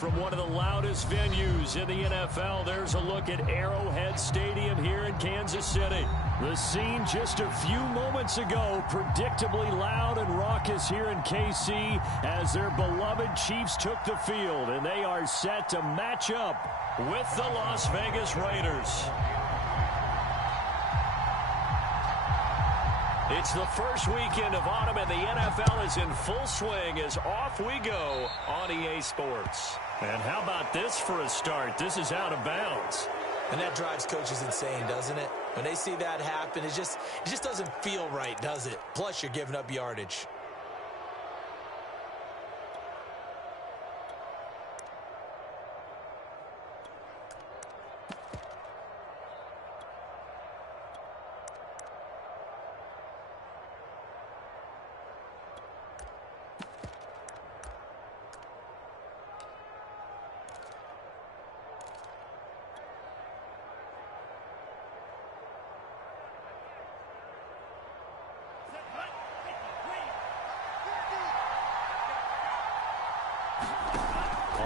from one of the loudest venues in the NFL. There's a look at Arrowhead Stadium here in Kansas City. The scene just a few moments ago, predictably loud and raucous here in KC as their beloved Chiefs took the field, and they are set to match up with the Las Vegas Raiders. It's the first weekend of autumn, and the NFL is in full swing as off we go on EA Sports. And how about this for a start? This is out of bounds. And that drives coaches insane, doesn't it? When they see that happen, it just doesn't feel right, does it? Plus, you're giving up yardage.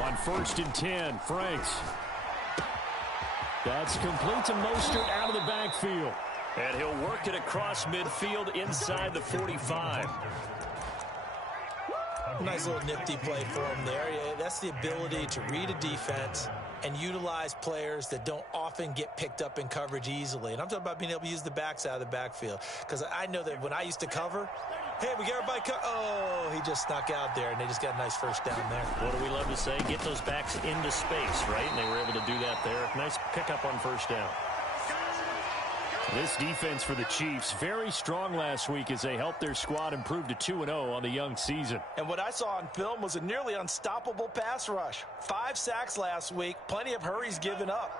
On 1st and 10, Franks. That's complete to Mostert out of the backfield. And he'll work it across midfield inside the 45. Nice little nifty play for him there. Yeah, that's the ability to read a defense and utilize players that don't often get picked up in coverage easily. And I'm talking about being able to use the backs out of the backfield. Because I know that when I used to cover, hey, we got everybody oh, he just snuck out there, and they just got a nice first down there. What do we love to say? Get those backs into space, right? And they were able to do that there. Nice pickup on first down. This defense for the Chiefs, very strong last week as they helped their squad improve to 2-0 on the young season. And what I saw on film was a nearly unstoppable pass rush. 5 sacks last week, plenty of hurries given up.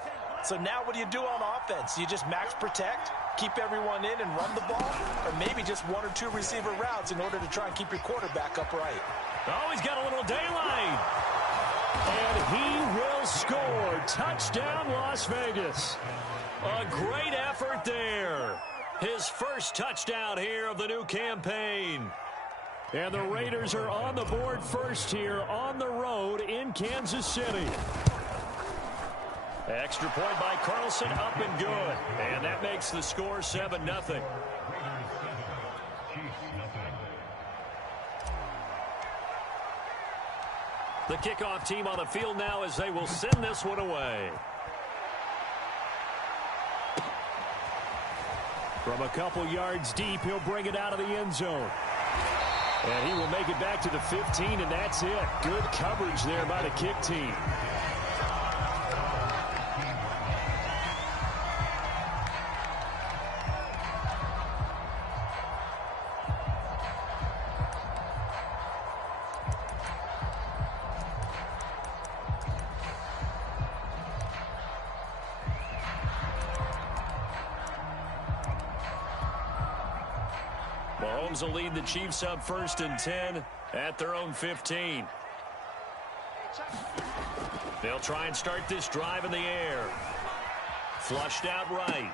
So now what do you do on offense? You just max protect, keep everyone in and run the ball, or maybe just 1 or 2 receiver routes in order to try and keep your quarterback upright. Oh, he's got a little daylight. And he will score. Touchdown, Las Vegas. A great effort there. His first touchdown here of the new campaign. And the Raiders are on the board first here on the road in Kansas City. Extra point by Carlson, up and good. And that makes the score 7-0. The kickoff team on the field now as they will send this one away. From a couple yards deep, he'll bring it out of the end zone. And he will make it back to the 15, and that's it. Good coverage there by the kick team. Mahomes will lead the Chiefs up 1st and 10 at their own 15. They'll try and start this drive in the air. Flushed out right.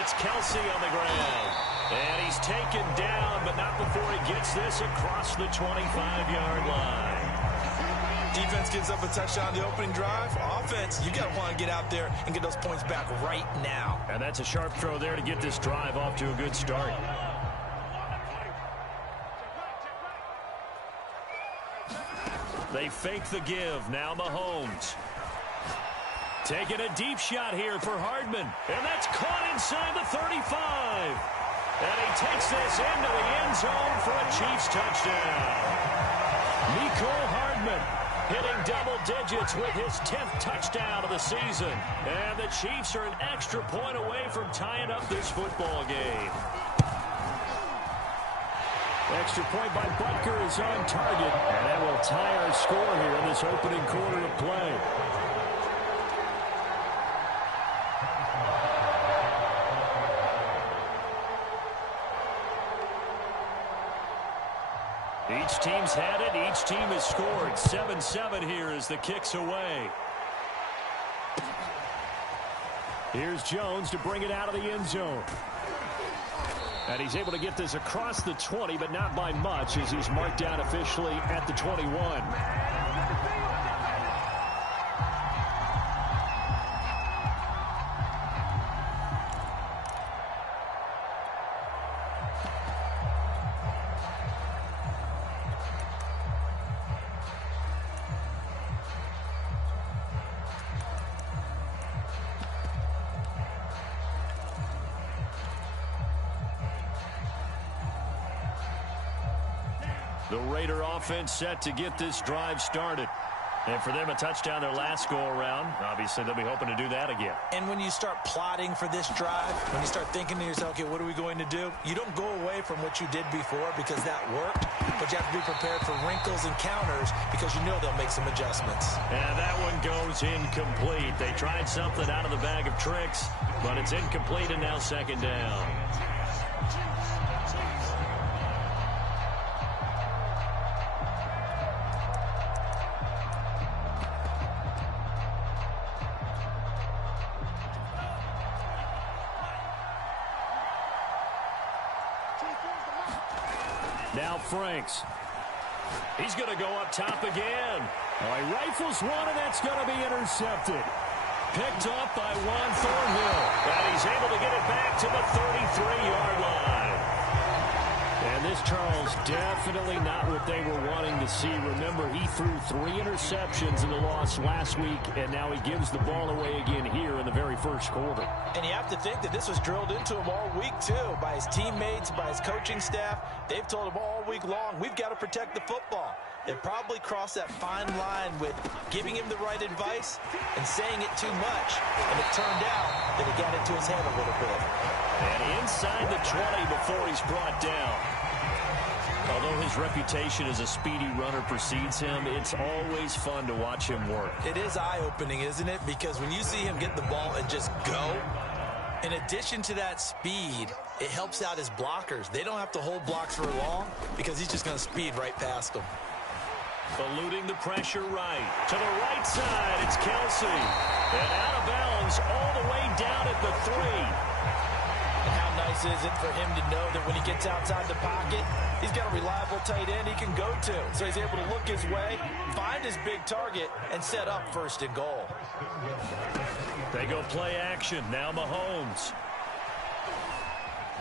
It's Kelsey on the ground. And he's taken down, but not before he gets this across the 25-yard line. Defense gives up a touchdown the opening drive. Offense, you got to want to get out there and get those points back right now. And that's a sharp throw there to get this drive off to a good start. They fake the give. Now Mahomes. Taking a deep shot here for Hardman. And that's caught inside the 35. And he takes this into the end zone for a Chiefs touchdown. Mecole Hardman hitting double digits with his 10th touchdown of the season. And the Chiefs are an extra point away from tying up this football game. Extra point by Butker is on target, and that will tie our score here in this opening quarter of play. Each team's had it. Each team has scored. 7-7 here as the kick's away. Here's Jones to bring it out of the end zone. And he's able to get this across the 20, but not by much as he's marked down officially at the 21. The Raider offense set to get this drive started. And for them, a touchdown their last go-around. Obviously, they'll be hoping to do that again. And when you start plotting for this drive, when you start thinking to yourself, okay, what are we going to do? You don't go away from what you did before because that worked, but you have to be prepared for wrinkles and counters because you know they'll make some adjustments. And that one goes incomplete. They tried something out of the bag of tricks, but it's incomplete and now second down. Now Franks. He's going to go up top again. Oh, he rifles one, and that's going to be intercepted. Picked off by Juan Thornhill. And he's able to get it back to the 33-yard line. And this, Charles, definitely not what they were wanting to see. Remember, he threw 3 interceptions in the loss last week, and now he gives the ball away again here in the very first quarter. And you have to think that this was drilled into him all week, too, by his teammates, by his coaching staff. They've told him all week long, we've got to protect the football. They probably crossed that fine line with giving him the right advice and saying it too much. And it turned out that it got into his head a little bit. And inside the 20 before he's brought down. Although his reputation as a speedy runner precedes him, it's always fun to watch him work. It is eye-opening, isn't it? Because when you see him get the ball and just go, in addition to that speed, it helps out his blockers. They don't have to hold blocks for long because he's just going to speed right past them. Eluding the pressure right. To the right side, it's Kelsey. And out of bounds all the way down at the 3. And how nice is it for him to know that when he gets outside the pocket, he's got a reliable tight end he can go to. So he's able to look his way, find his big target, and set up first and goal. They go play action. Now Mahomes.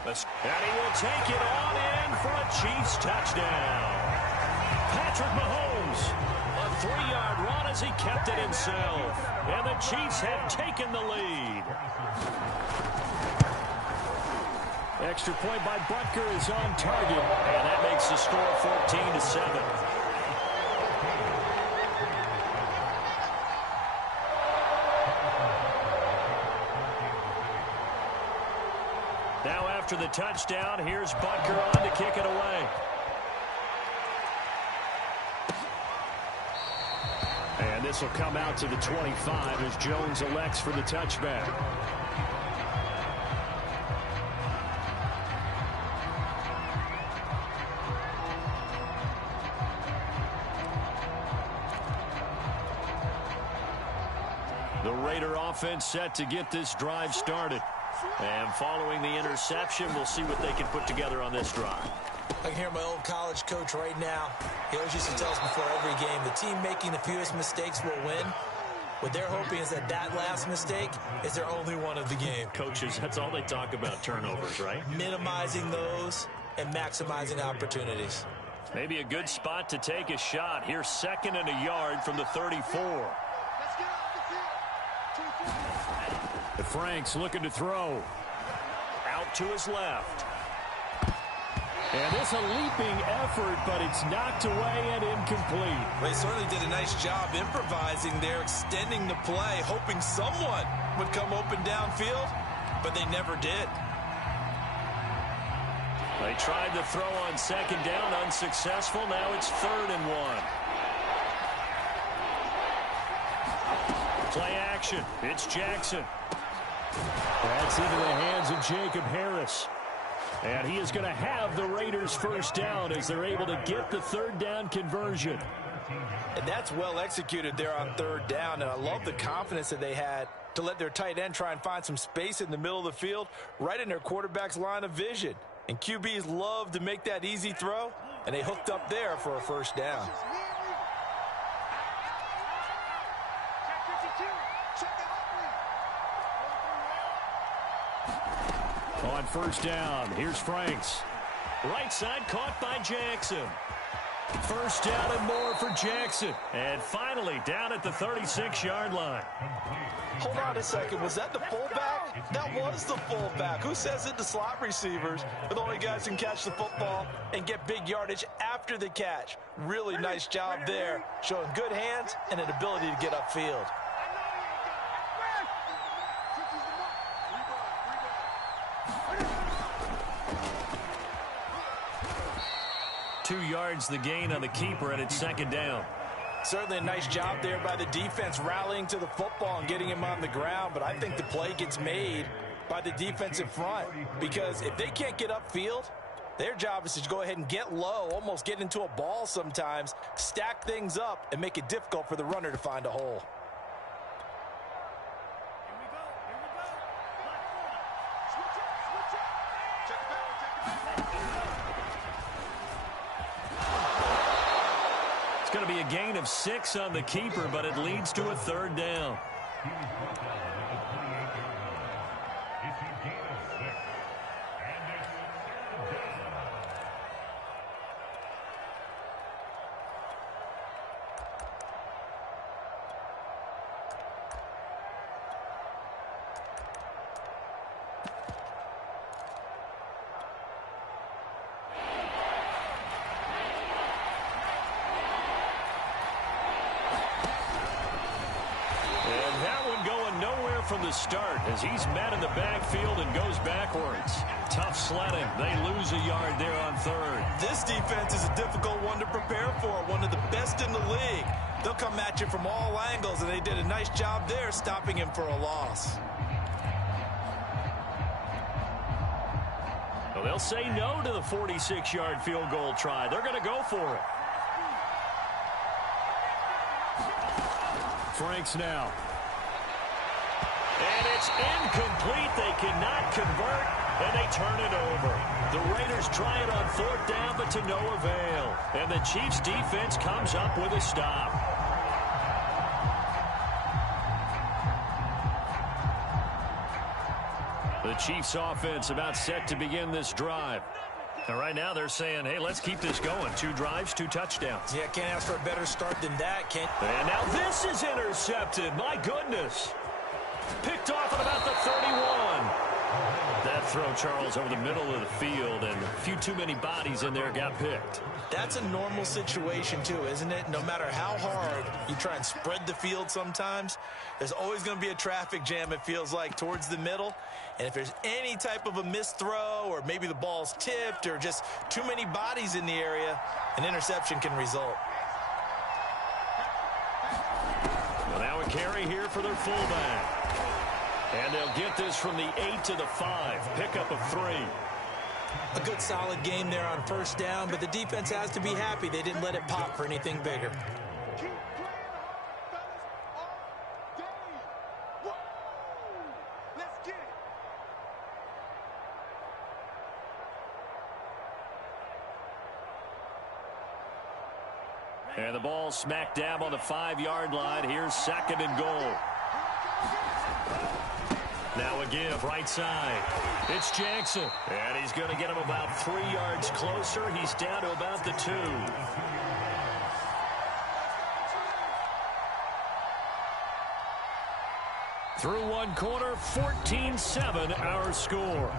And he will take it on in for a Chiefs touchdown. Patrick Mahomes, a 3-yard run as he kept it himself. And the Chiefs have taken the lead. Extra point by Butker is on target, and that makes the score 14-7. Now after the touchdown, here's Butker on to kick it away. And this will come out to the 25 as Jones elects for the touchback. The Raider offense set to get this drive started. And following the interception, we'll see what they can put together on this drive. I can hear my old college coach right now. He always used to tell us before every game, the team making the fewest mistakes will win. What they're hoping is that that last mistake is their only one of the game. Coaches, that's all they talk about, turnovers, right? Minimizing those and maximizing opportunities. Maybe a good spot to take a shot. Here's 2nd and a yard from the 34. The Franks looking to throw. Out to his left. And this a leaping effort, but it's knocked away and incomplete. Well, he certainly did a nice job improvising there, extending the play, hoping someone would come open downfield, but they never did. They tried the throw on 2nd down, unsuccessful. Now it's 3rd and 1. Play action. It's Jackson. That's into the hands of Jacob Harris. And he is going to have the Raiders first down as they're able to get the 3rd down conversion. And that's well executed there on 3rd down. And I love the confidence that they had to let their tight end try and find some space in the middle of the field, right in their quarterback's line of vision. And QBs love to make that easy throw, and they hooked up there for a first down. On 1st down, here's Franks. Right side caught by Jackson. 1st down and more for Jackson. And finally down at the 36-yard line. Hold on a second. Was that the fullback? That was the fullback. Who says it to slot receivers? But the only guys who can catch the football and get big yardage after after the catch. Really nice job there, showing good hands and an ability to get upfield. 2 yards the gain on the keeper, and it's second down. Certainly a nice job there by the defense rallying to the football and getting him on the ground, but I think the play gets made by the defensive front because if they can't get upfield, their job is to go ahead and get low, almost get into a ball sometimes, stack things up, and make it difficult for the runner to find a hole. It's going to be a gain of 6 on the keeper, but it leads to a third down. From the start as he's met in the backfield and goes backwards. Tough sledding. They lose a yard there on third. This defense is a difficult one to prepare for, one of the best in the league. They'll come at you from all angles, and they did a nice job there stopping him for a loss. Well, they'll say no to the 46-yard field goal try. They're going to go for it. Franks now. And it's incomplete. They cannot convert, and they turn it over. The Raiders try it on 4th down, but to no avail. And the Chiefs' defense comes up with a stop. The Chiefs' offense about set to begin this drive. And right now they're saying, hey, let's keep this going. 2 drives, 2 touchdowns. Yeah, can't ask for a better start than that, Ken. And now this is intercepted. My goodness. Picked off at about the 31. That throw, Charles, over the middle of the field, and a few too many bodies in there got picked. That's a normal situation, too, isn't it? No matter how hard you try and spread the field sometimes, there's always going to be a traffic jam, it feels like, towards the middle. And if there's any type of a missed throw or maybe the ball's tipped or just too many bodies in the area, an interception can result. Well, now a carry here for their fullback. And they'll get this from the 8 to the 5. Pickup of 3. A good solid game there on 1st down, but the defense has to be happy they didn't let it pop for anything bigger. And the ball smack dab on the 5-yard line. Here's 2nd and goal. Now a give right side. It's Jackson. And he's going to get him about 3 yards closer. He's down to about the 2. Through 1 quarter, 14-7 our score.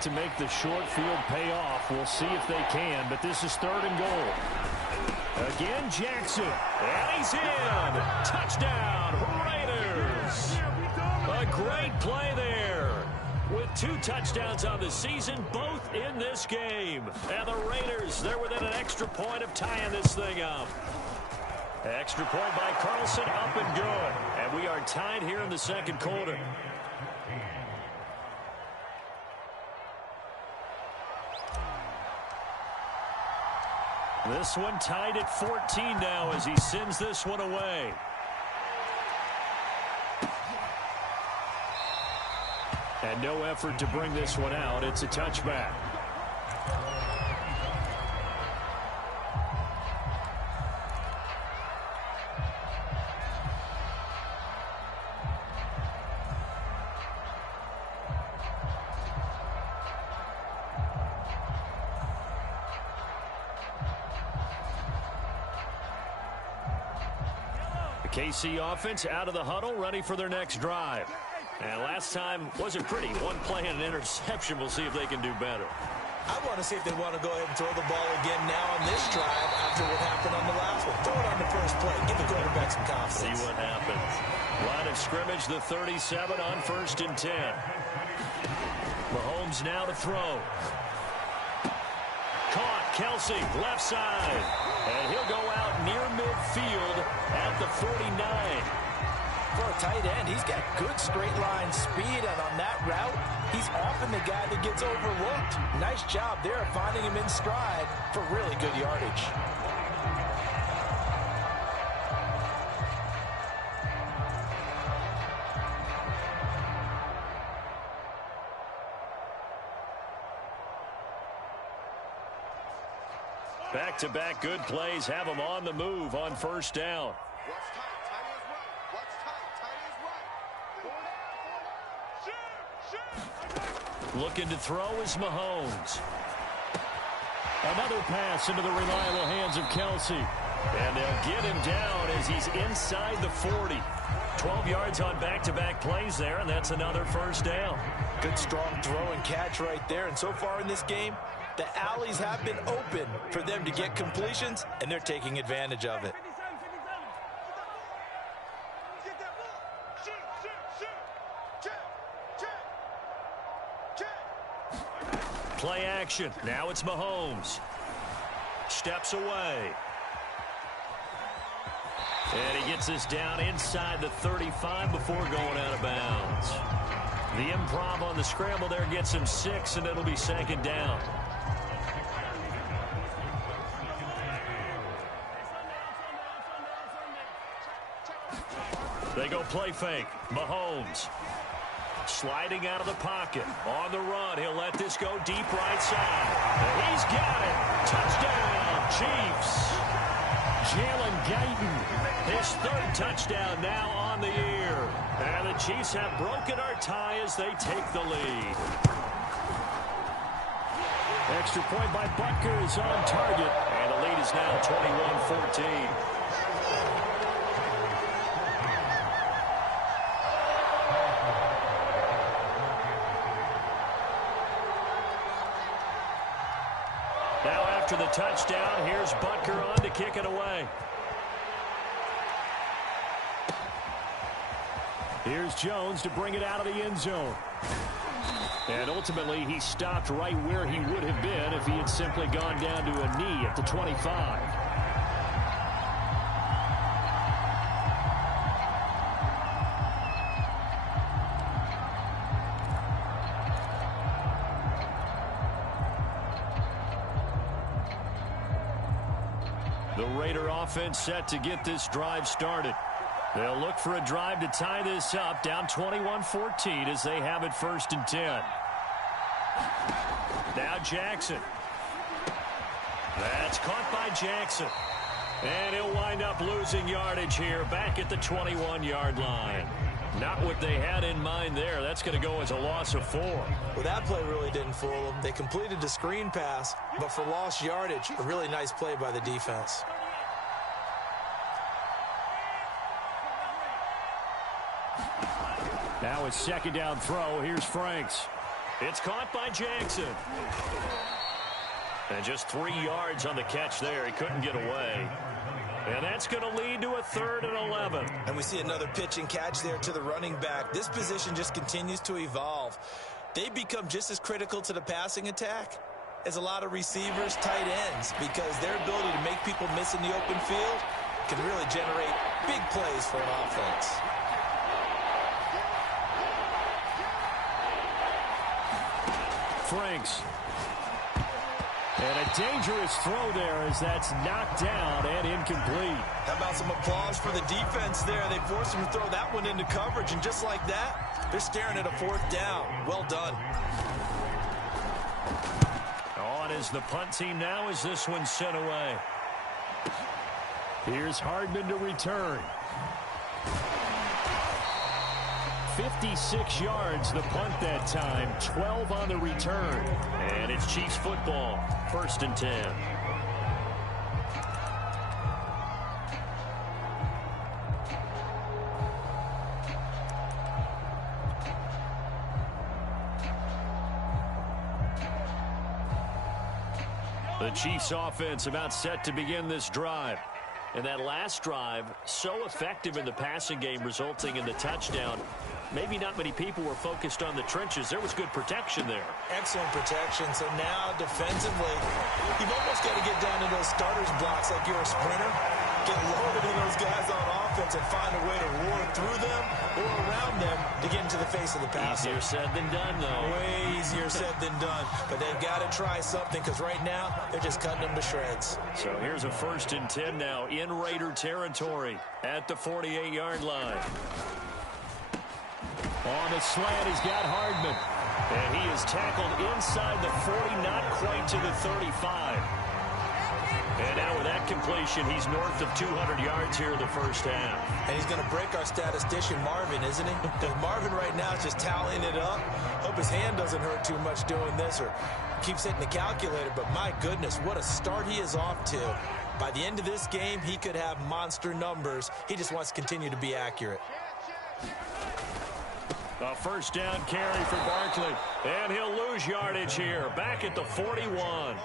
To make the short field pay off. We'll see if they can, but this is 3rd and goal. Again, Jackson. And he's in. Touchdown, Raiders. A great play there. With 2 touchdowns on the season, both in this game. And the Raiders, they're within an extra point of tying this thing up. Extra point by Carlson, up and good. And we are tied here in the 2nd quarter. This one tied at 14 now as he sends this one away. And no effort to bring this one out. It's a touchback. KC offense out of the huddle, ready for their next drive. And last time wasn't pretty. One play and an interception. We'll see if they can do better. I want to see if they want to go ahead and throw the ball again now on this drive after what happened on the last one. Throw it on the first play. Give the quarterback some confidence. See what happens. Line of scrimmage, the 37 on 1st and 10. Mahomes now to throw. Caught. Kelsey, left side. And he'll go out near midfield at the 49. For a tight end, he's got good straight line speed, and on that route, he's often the guy that gets overlooked. Nice job there finding him in stride for really good yardage. Back-to-back good plays have them on the move on 1st down. Looking to throw is Mahomes. Another pass into the reliable hands of Kelsey. And they'll get him down as he's inside the 40. 12 yards on back-to-back plays there, and that's another 1st down. Good strong throw and catch right there. And so far in this game, the alleys have been open for them to get completions, and they're taking advantage of it. Play action. Now it's Mahomes. Steps away. And he gets us down inside the 35 before going out of bounds. The improv on the scramble there gets him 6, and it'll be 2nd down. They go play fake. Mahomes. Sliding out of the pocket. On the run. He'll let this go deep right side. He's got it. Touchdown, Chiefs. Jalen Guyton. His 3rd touchdown now on the year. And the Chiefs have broken our tie as they take the lead. Extra point by Butker is on target. And the lead is now 21-14. After the touchdown, here's Butker on to kick it away. Here's Jones to bring it out of the end zone. And ultimately, he stopped right where he would have been if he had simply gone down to a knee at the 25. The Raider offense set to get this drive started. They'll look for a drive to tie this up, down 21-14 as they have it 1st and 10. Now Jackson. That's caught by Jackson. And he'll wind up losing yardage here back at the 21-yard line. Not what they had in mind there. That's going to go as a loss of 4. Well, that play really didn't fool them. They completed the screen pass, but for lost yardage, a really nice play by the defense. Now it's 2nd down throw. Here's Franks. It's caught by Jackson. And just 3 yards on the catch there. He couldn't get away. And that's going to lead to a 3rd and 11. And we see another pitch and catch there to the running back. This position just continues to evolve. They become just as critical to the passing attack as a lot of receivers, tight ends, because their ability to make people miss in the open field can really generate big plays for an offense. Franks. And a dangerous throw there as that's knocked down and incomplete. How about some applause for the defense there? They forced him to throw that one into coverage, and just like that, they're staring at a 4th down. Well done. On is the punt team now as this one's sent away. Here's Hardman to return. 56 yards the punt that time, 12 on the return. And it's Chiefs football, 1st and 10. The Chiefs offense about set to begin this drive. And that last drive, so effective in the passing game, resulting in the touchdown. Maybe not many people were focused on the trenches. There was good protection there. Excellent protection. So now defensively, you've almost got to get down to those starters blocks like you're a sprinter. Get loaded in those guys on offense and find a way to roar through them or around them to get into the face of the passer. Easier said than done, though. Way easier said than done. But they've got to try something because right now they're just cutting them to shreds. So here's a 1st and 10 now in Raider territory at the 48-yard line. On the slant, he's got Hardman. And he is tackled inside the 40, not quite to the 35. And now with that completion, he's north of 200 yards here in the first half. And he's going to break our statistician, Marvin, isn't he? Because Marvin right now is just tallying it up. Hope his hand doesn't hurt too much doing this or keeps hitting the calculator. But my goodness, what a start he is off to. By the end of this game, he could have monster numbers. He just wants to continue to be accurate. A 1st down carry for Barkley. And he'll lose yardage here. Back at the 41.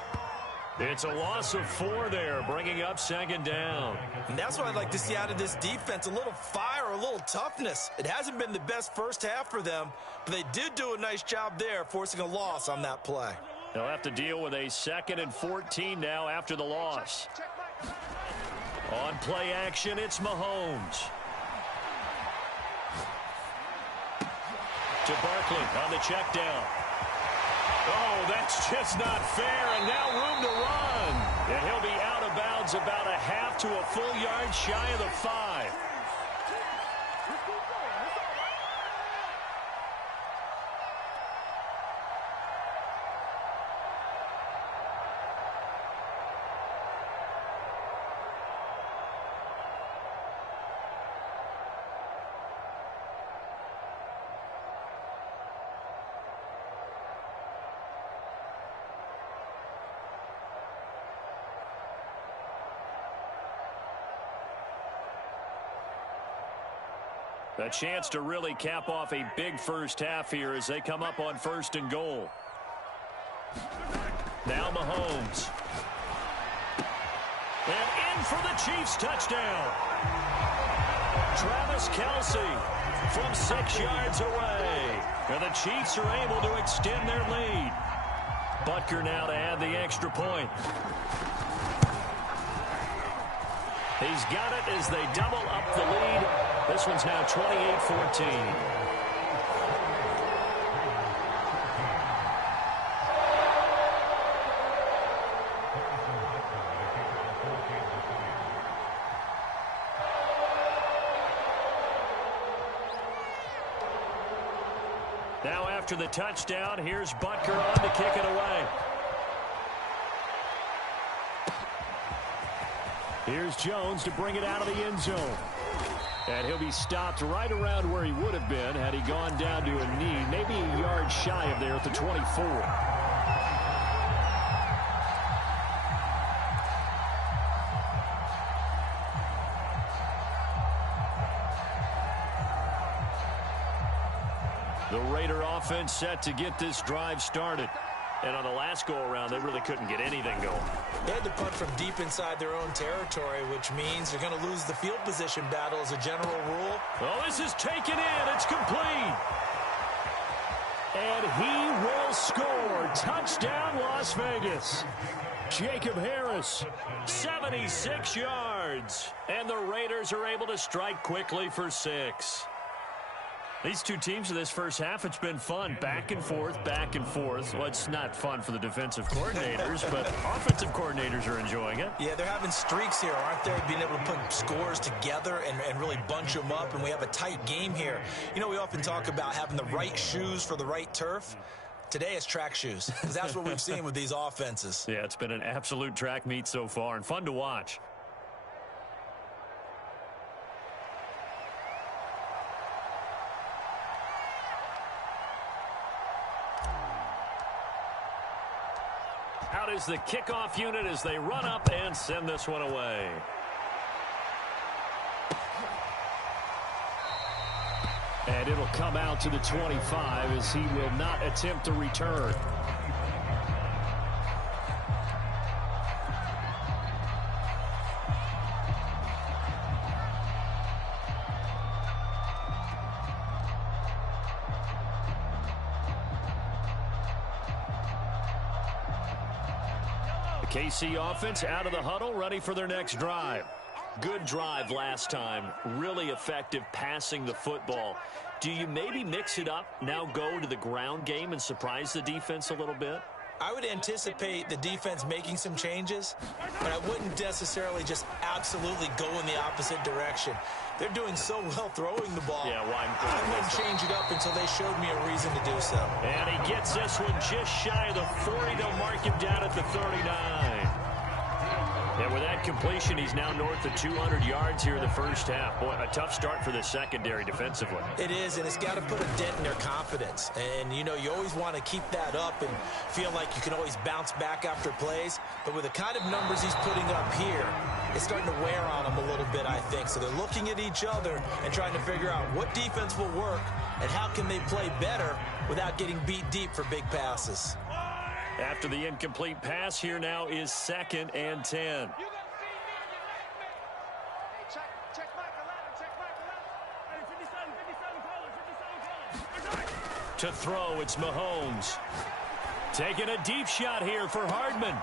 It's a loss of 4 there, bringing up 2nd down. And that's what I'd like to see out of this defense, a little fire, a little toughness. It hasn't been the best first half for them, but they did do a nice job there, forcing a loss on that play. They'll have to deal with a 2nd and 14 now after the loss. On play action, it's Mahomes. To Barkley on the check down. Oh, that's just not fair, and now room to run. And he'll be out of bounds about a half to a full yard shy of the 5. A chance to really cap off a big first half here as they come up on 1st and goal. Now Mahomes. And in for the Chiefs touchdown. Travis Kelce from 6 yards away. And the Chiefs are able to extend their lead. Butker now to add the extra point. He's got it as they double up the lead. This one's now 28-14. Now after the touchdown, here's Butker on to kick it away. Here's Jones to bring it out of the end zone. And he'll be stopped right around where he would have been had he gone down to a knee, maybe a yard shy of there at the 24. The Raider offense set to get this drive started. And on the last go-around, they really couldn't get anything going. They had to punt from deep inside their own territory, which means they're going to lose the field position battle as a general rule. Well, this is taken in. It's complete. And he will score. Touchdown, Las Vegas. Jacob Harris, 76 yards. And the Raiders are able to strike quickly for 6. These two teams in this first half, it's been fun. Back and forth, back and forth. Well, it's not fun for the defensive coordinators, but offensive coordinators are enjoying it. Yeah, they're having streaks here, aren't they? Being able to put scores together and really bunch them up, and we have a tight game here. You know, we often talk about having the right shoes for the right turf. Today it's track shoes, because that's what we've seen with these offenses. Yeah, it's been an absolute track meet so far, and fun to watch. Out is the kickoff unit as they run up and send this one away. And it'll come out to the 25 as he will not attempt to return. KC offense out of the huddle, ready for their next drive. Good drive last time. Really effective passing the football. Do you maybe mix it up, now go to the ground game and surprise the defense a little bit? I would anticipate the defense making some changes, but I wouldn't necessarily just absolutely go in the opposite direction. They're doing so well throwing the ball. Yeah, why? I wouldn't change it up until they showed me a reason to do so. And he gets this one just shy of the 40. They'll mark him down at the 39. And with that completion, he's now north of 200 yards here in the first half. Boy, a tough start for the secondary defensively. It is, and it's got to put a dent in their confidence. And, you know, you always want to keep that up and feel like you can always bounce back after plays. But with the kind of numbers he's putting up here, it's starting to wear on them a little bit, I think. So they're looking at each other and trying to figure out what defense will work and how can they play better without getting beat deep for big passes. After the incomplete pass, here now is 2nd and 10. To throw, it's Mahomes. Taking a deep shot here for Hardman.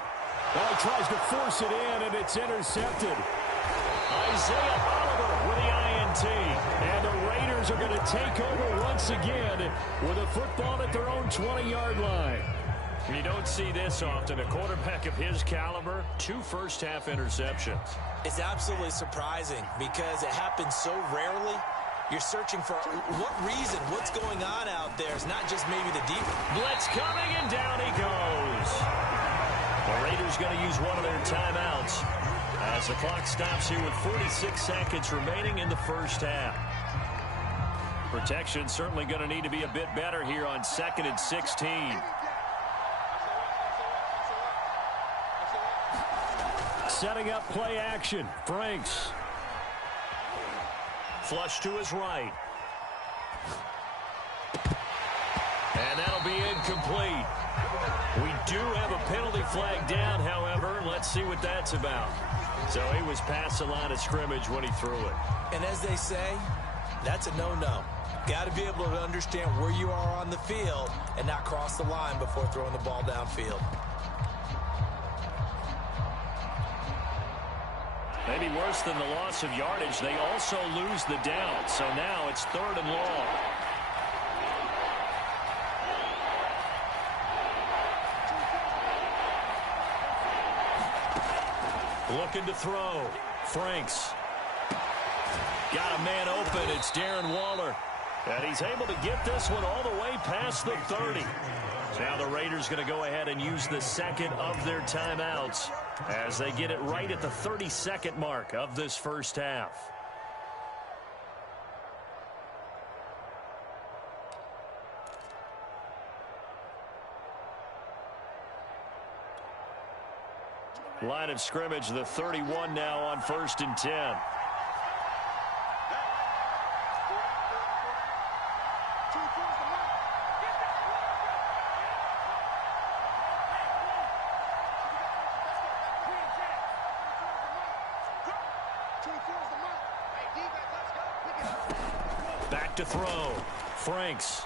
Well, he tries to force it in, and it's intercepted. Isaiah Oliver with the INT. And the Raiders are going to take over once again with a football at their own 20-yard line. You don't see this often. A quarterback of his caliber, 2 first-half interceptions. It's absolutely surprising because it happens so rarely. You're searching for what reason, what's going on out there. It's not just maybe the deep. Blitz coming, and down he goes. The Raiders going to use one of their timeouts as the clock stops here with 46 seconds remaining in the first half. Protection certainly going to need to be a bit better here on 2nd and 16. Setting up play action. Franks. Flush to his right. And that'll be incomplete. We do have a penalty flag down, however. Let's see what that's about. So he was past the line of scrimmage when he threw it. And as they say, that's a no-no. Got to be able to understand where you are on the field and not cross the line before throwing the ball downfield. Maybe worse than the loss of yardage, they also lose the down. So now it's 3rd and long. Looking to throw. Franks. Got a man open. It's Darren Waller. And he's able to get this one all the way past the 30. Now the Raiders going to go ahead and use the 2nd of their timeouts as they get it right at the 32nd mark of this first half. Line of scrimmage, the 31 now on 1st and 10. Back to throw. Franks.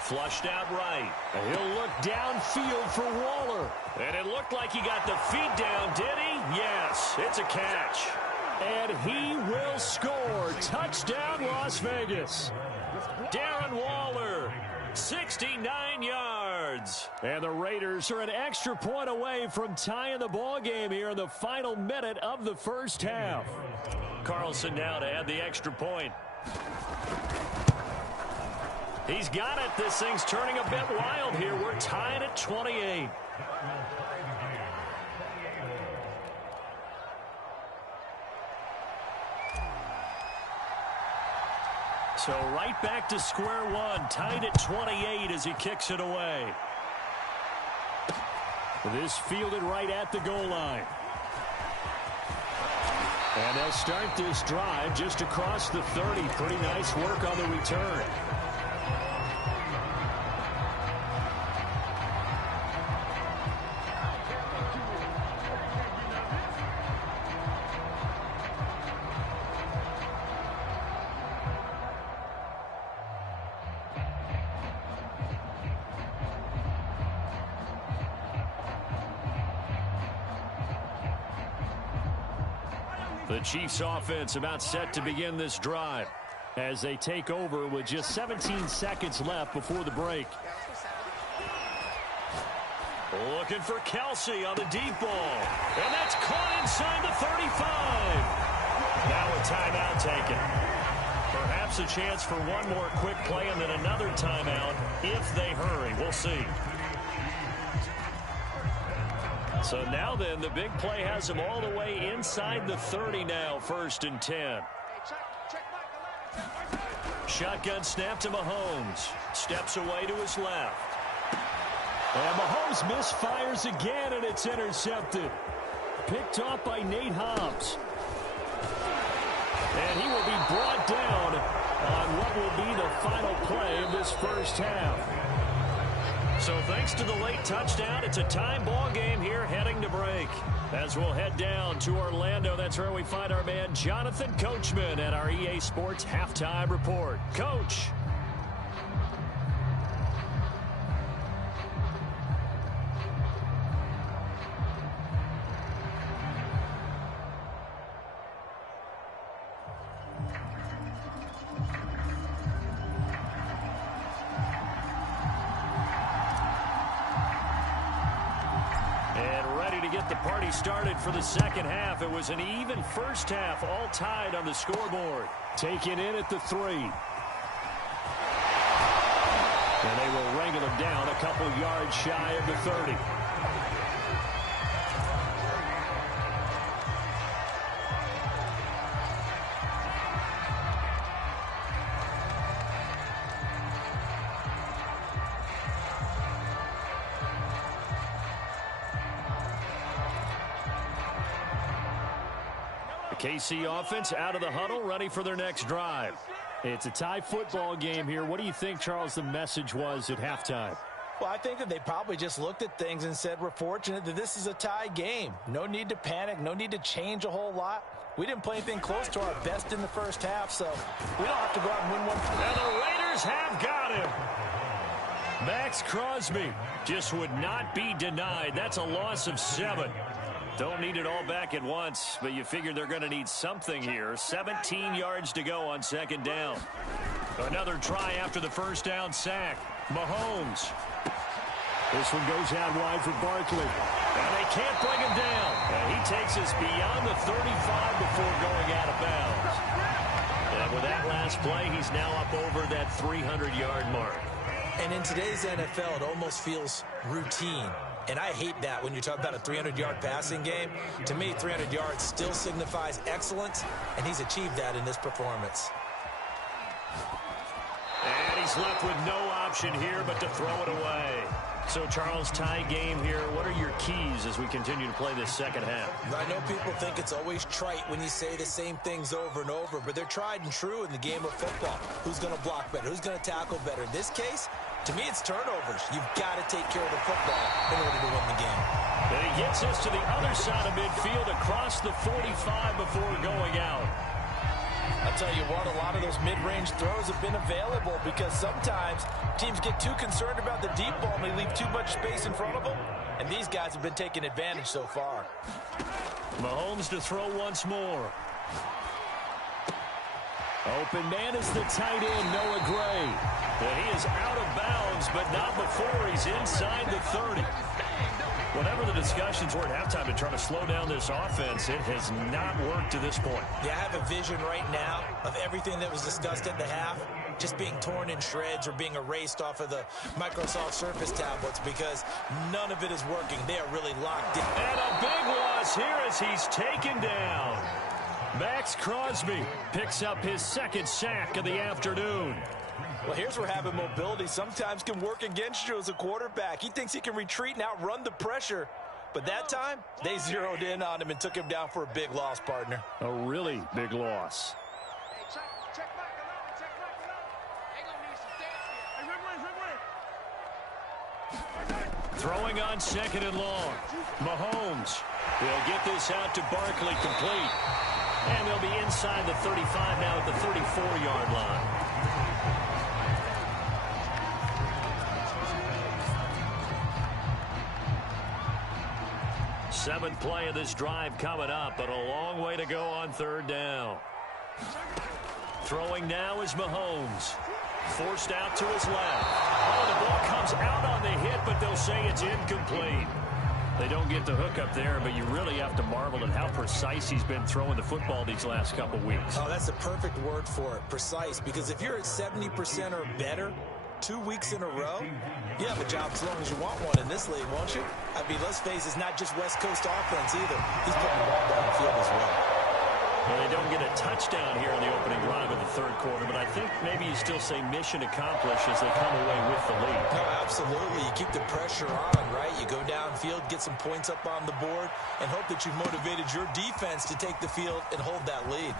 Flushed out right. And he'll look downfield for Waller. And it looked like he got the feet down, did he? Yes, it's a catch. And he will score. Touchdown, Las Vegas. Darren Waller, 69 yards. And the Raiders are an extra point away from tying the ball game here in the final minute of the first half. Carlson now to add the extra point. He's got it. This thing's turning a bit wild here. We're tied at 28. So right back to square one, tied at 28 as he kicks it away. This fielded right at the goal line. And they'll start this drive just across the 30. Pretty nice work on the return. The Chiefs offense about set to begin this drive as they take over with just 17 seconds left before the break. Looking for Kelsey on the deep ball. And that's caught inside the 35. Now a timeout taken. Perhaps a chance for one more quick play and then another timeout if they hurry. We'll see. So now then, the big play has him all the way inside the 30 now, 1st and 10. Shotgun snap to Mahomes. Steps away to his left. And Mahomes misfires again, and it's intercepted. Picked off by Nate Hobbs. And he will be brought down on what will be the final play of this first half. So thanks to the late touchdown, it's a time ball game here heading to break. As we'll head down to Orlando, that's where we find our man Jonathan Coachman at our EA Sports Halftime Report. Coach. Started for the second half. It was an even first half, all tied on the scoreboard. Taken in at the 3. And they will wrangle him down a couple yards shy of the 30. KC offense out of the huddle, ready for their next drive. It's a tie football game here. What do you think, Charles, the message was at halftime? Well, I think that they probably just looked at things and said, we're fortunate that this is a tie game. No need to panic. No need to change a whole lot. We didn't play anything close to our best in the first half, so we don't have to go out and win one. And the Raiders have got him. Max Crosby just would not be denied. That's a loss of 7. Don't need it all back at once, but you figure they're going to need something here. 17 yards to go on 2nd down. Another try after the first down sack. Mahomes. This one goes out wide for Barkley. And they can't bring him down. And he takes us beyond the 35 before going out of bounds. And with that last play, he's now up over that 300-yard mark. And in today's NFL, it almost feels routine. And I hate that when you talk about a 300-yard passing game. To me, 300 yards still signifies excellence, and he's achieved that in this performance. And he's left with no option here but to throw it away. So, Charles, tie game here. What are your keys as we continue to play this second half? I know people think it's always trite when you say the same things over and over, but they're tried and true in the game of football. Who's going to block better? Who's going to tackle better? In this case, to me, it's turnovers. You've got to take care of the football in order to win the game. And he gets us to the other side of midfield across the 45 before going out. I'll tell you what, a lot of those mid-range throws have been available because sometimes teams get too concerned about the deep ball and they leave too much space in front of them. And these guys have been taking advantage so far. Mahomes to throw once more. Open man is the tight end, Noah Gray. And he is out of bounds, but not before he's inside the 30. Whatever the discussions were at halftime to try to slow down this offense, it has not worked to this point. Yeah, I have a vision right now of everything that was discussed at the half just being torn in shreds or being erased off of the Microsoft Surface tablets because none of it is working. They are really locked in. And a big loss here as he's taken down. Max Crosby picks up his 2nd sack of the afternoon. Well, here's where having mobility sometimes can work against you as a quarterback. He thinks he can retreat and outrun the pressure. But that time, they zeroed in on him and took him down for a big loss, partner. A really big loss. Throwing on 2nd and long. Mahomes will get this out to Barkley complete. And they'll be inside the 35 now at the 34-yard line. Seventh play of this drive coming up, but a long way to go on third down. Throwing now is Mahomes. Forced out to his left. Oh, the ball comes out on the hit, but they'll say it's incomplete. They don't get the hook up there, but you really have to marvel at how precise he's been throwing the football these last couple weeks. Oh, that's the perfect word for it, precise, because if you're at 70% or better 2 weeks in a row, you have a job as long as you want one in this league, won't you? I mean, let's face it, it's not just West Coast offense either. He's putting the ball downfield as well. Well, they don't get a touchdown here in the opening drive of the third quarter, but I think maybe you still say mission accomplished as they come away with the lead. No, absolutely. You keep the pressure on, right? You go downfield, get some points up on the board, and hope that you've motivated your defense to take the field and hold that lead.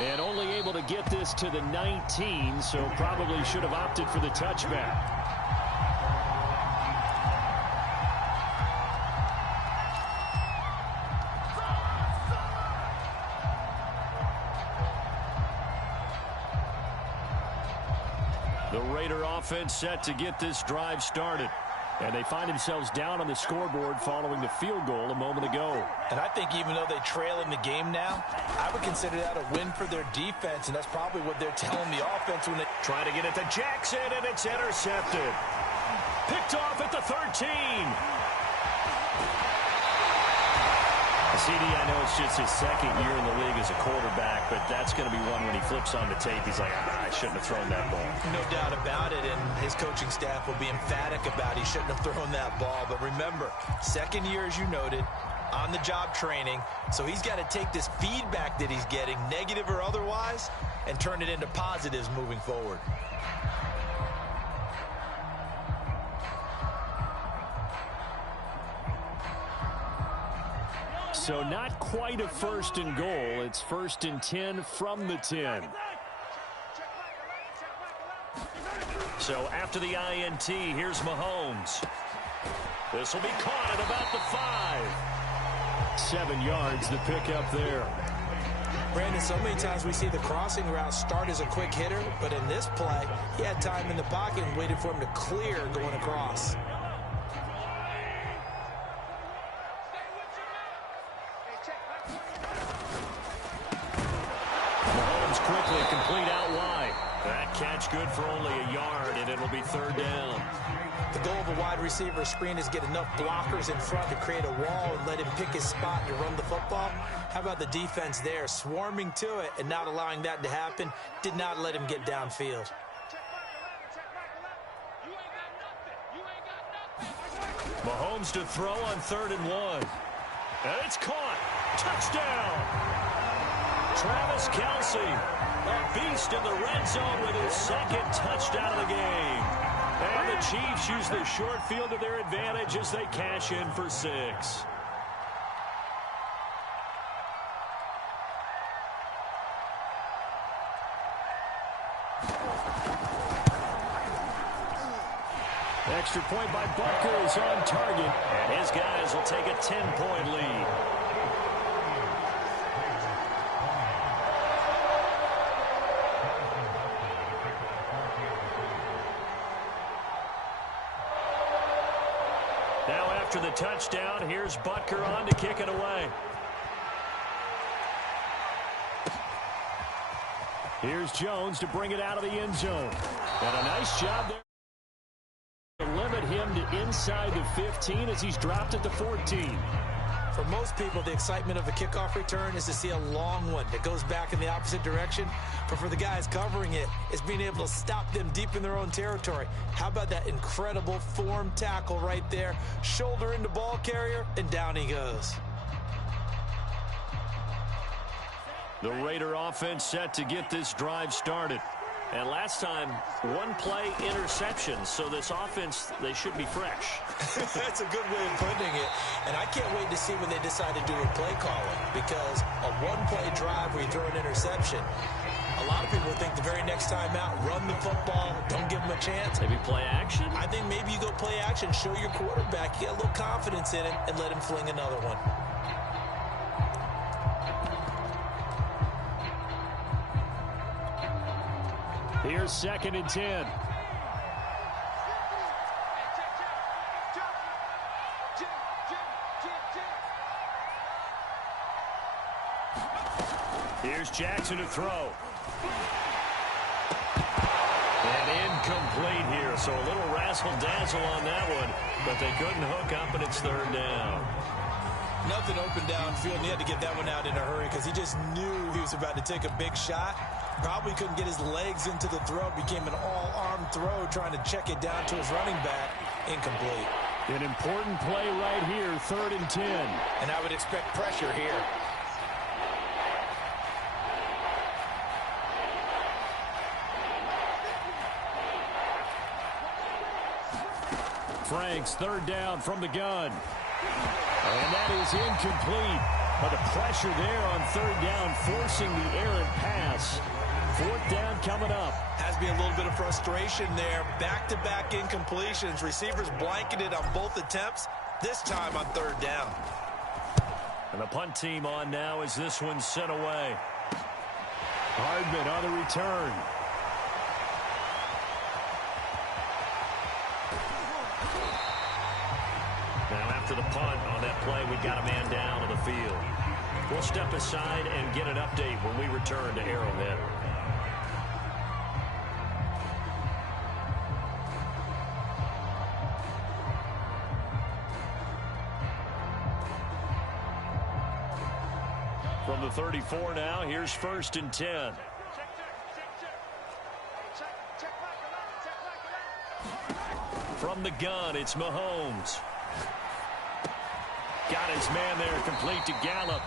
And only able to get this to the 19, so probably should have opted for the touchback. The Raider offense set to get this drive started. And they find themselves down on the scoreboard following the field goal a moment ago. And I think even though they trail in the game now, I would consider that a win for their defense, and that's probably what they're telling the offense when they try to get it to Jackson, and it's intercepted. Picked off at the 13. CD, I know it's just his second year in the league as a quarterback, but that's going to be one when he flips on the tape. He's like, I shouldn't have thrown that ball. No doubt about it, and his coaching staff will be emphatic about he shouldn't have thrown that ball. But remember, second year, as you noted, on-the-job training, so he's got to take this feedback that he's getting, negative or otherwise, and turn it into positives moving forward. So not quite a first and goal. It's first and 10 from the 10. So after the INT, here's Mahomes. This will be caught at about the 5. 7 yards, the pickup there. Brandon, so many times we see the crossing route start as a quick hitter, but in this play, he had time in the pocket and waited for him to clear going across. Quickly complete out wide. That catch good for only a yard, and it'll be third down. The goal of a wide receiver screen is get enough blockers in front to create a wall and let him pick his spot to run the football. How about the defense there, swarming to it and not allowing that to happen? Did not let him get downfield. Mahomes to throw on 3rd and 1. And it's caught. Touchdown. Travis Kelce, a beast in the red zone with his second touchdown of the game. And the Chiefs use the short field to their advantage as they cash in for 6. Extra point by Butker is on target, and his guys will take a 10-point lead. Now after the touchdown, here's Butker on to kick it away. Here's Jones to bring it out of the end zone. And a nice job there to limit him to inside the 15 as he's dropped at the 14. For most people, the excitement of a kickoff return is to see a long one that goes back in the opposite direction. But for the guys covering it, it's being able to stop them deep in their own territory. How about that incredible form tackle right there? Shoulder into ball carrier, and down he goes. The Raider offense set to get this drive started. And last time, one play interception. So this offense, they should be fresh. That's a good way of putting it. And I can't wait to see when they decide to do a play calling, because a one-play drive where you throw an interception, a lot of people think the very next time out, run the football, don't give them a chance. Maybe play action? I think maybe you go play action, show your quarterback, you get a little confidence in him, and let him fling another one. Here's 2nd and 10. Here's Jackson to throw. And incomplete here, so a little razzle-dazzle on that one, but they couldn't hook up, and it's third down. Nothing open downfield, and he had to get that one out in a hurry because he just knew he was about to take a big shot. Probably couldn't get his legs into the throw. Became an all-arm throw, trying to check it down to his running back. Incomplete. An important play right here, 3rd and 10. And I would expect pressure here. Franks, 3rd down from the gun. And that is incomplete. But the pressure there on 3rd down, forcing the errant pass. 4th down coming up. Has to be a little bit of frustration there. Back-to-back incompletions. Receivers blanketed on both attempts, this time on 3rd down. And the punt team on now as this one's sent away. Hardman on the return. Now after the punt on that play, we got a man down on the field. We'll step aside and get an update when we return to Arrowhead. From the 34 now, here's 1st and 10. From the gun, it's Mahomes. Got his man there, complete to Gallup.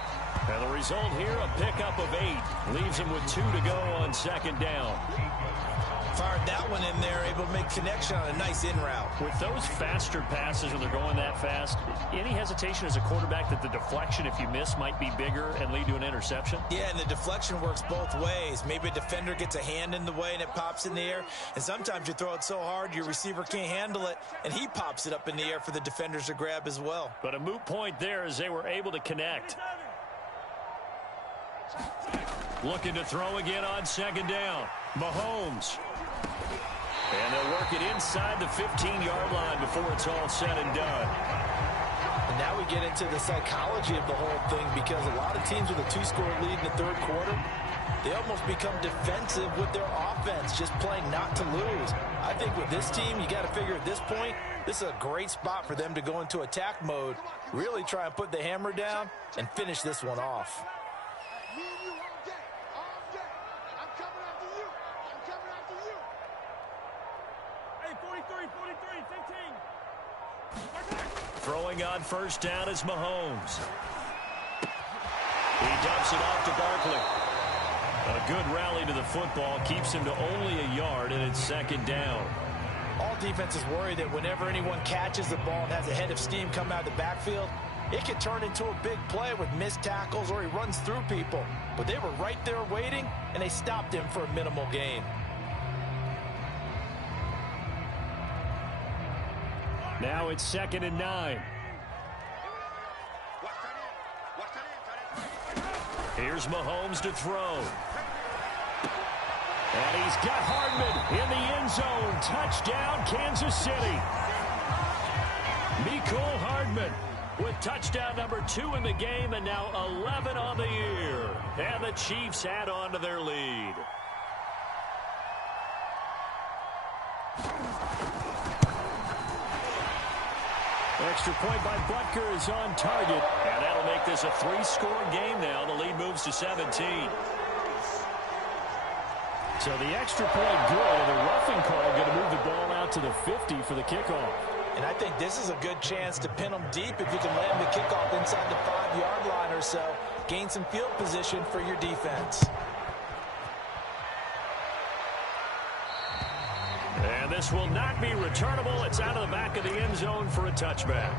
And the result here, a pickup of 8. Leaves him with 2 to go on 2nd down. Fired that one in there, able to make connection on a nice in route. With those faster passes when they're going that fast, any hesitation as a quarterback that the deflection, if you miss, might be bigger and lead to an interception? Yeah, and the deflection works both ways. Maybe a defender gets a hand in the way and it pops in the air. And sometimes you throw it so hard your receiver can't handle it, and he pops it up in the air for the defenders to grab as well. But a moot point there as they were able to connect. Looking to throw again on 2nd down. Mahomes. And they'll work it inside the 15-yard line before it's all said and done. And now we get into the psychology of the whole thing, because a lot of teams with a 2-score lead in the 3rd quarter, they almost become defensive with their offense, just playing not to lose. I think with this team, you got to figure at this point, this is a great spot for them to go into attack mode, really try and put the hammer down and finish this one off. Throwing on 1st down is Mahomes. He dumps it off to Barkley. A good rally to the football keeps him to only a yard, and it's 2nd down. All defenses worry that whenever anyone catches the ball and has a head of steam come out of the backfield, it could turn into a big play with missed tackles or he runs through people. But they were right there waiting, and they stopped him for a minimal gain. Now it's 2nd and 9. Here's Mahomes to throw. And he's got Hardman in the end zone. Touchdown, Kansas City. Mecole Hardman with touchdown number 2 in the game, and now 11 on the year. And the Chiefs add on to their lead. Extra point by Butker is on target, and that'll make this a 3-score game now. The lead moves to 17. So the extra point good, and the roughing call going to move the ball out to the 50 for the kickoff. And I think this is a good chance to pin them deep if you can land the kickoff inside the 5-yard line or so. Gain some field position for your defense. And this will not be returnable. It's out of the back of the end zone for a touchback.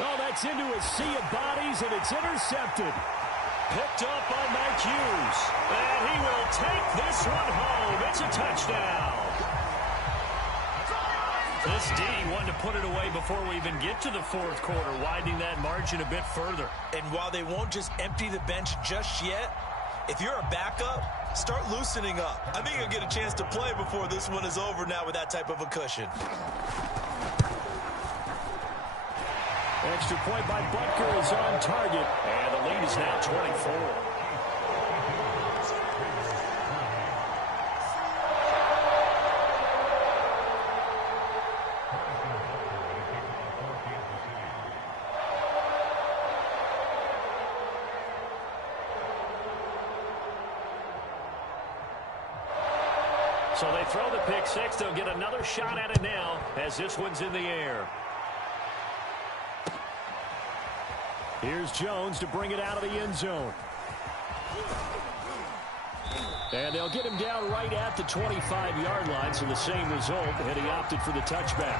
Oh, that's into a sea of bodies, and it's intercepted. Picked up by Mike Hughes. And he will take this one home. It's a touchdown. This D wanted to put it away before we even get to the fourth quarter, widening that margin a bit further. And while they won't just empty the bench just yet, if you're a backup, start loosening up. I think you'll get a chance to play before this one is over now with that type of a cushion. Extra point by Butker is on target, and the lead is now 24. So they throw the pick six. They'll get another shot at it now as this one's in the air. Here's Jones to bring it out of the end zone. And they'll get him down right at the 25-yard line, so the same result, and he opted for the touchback.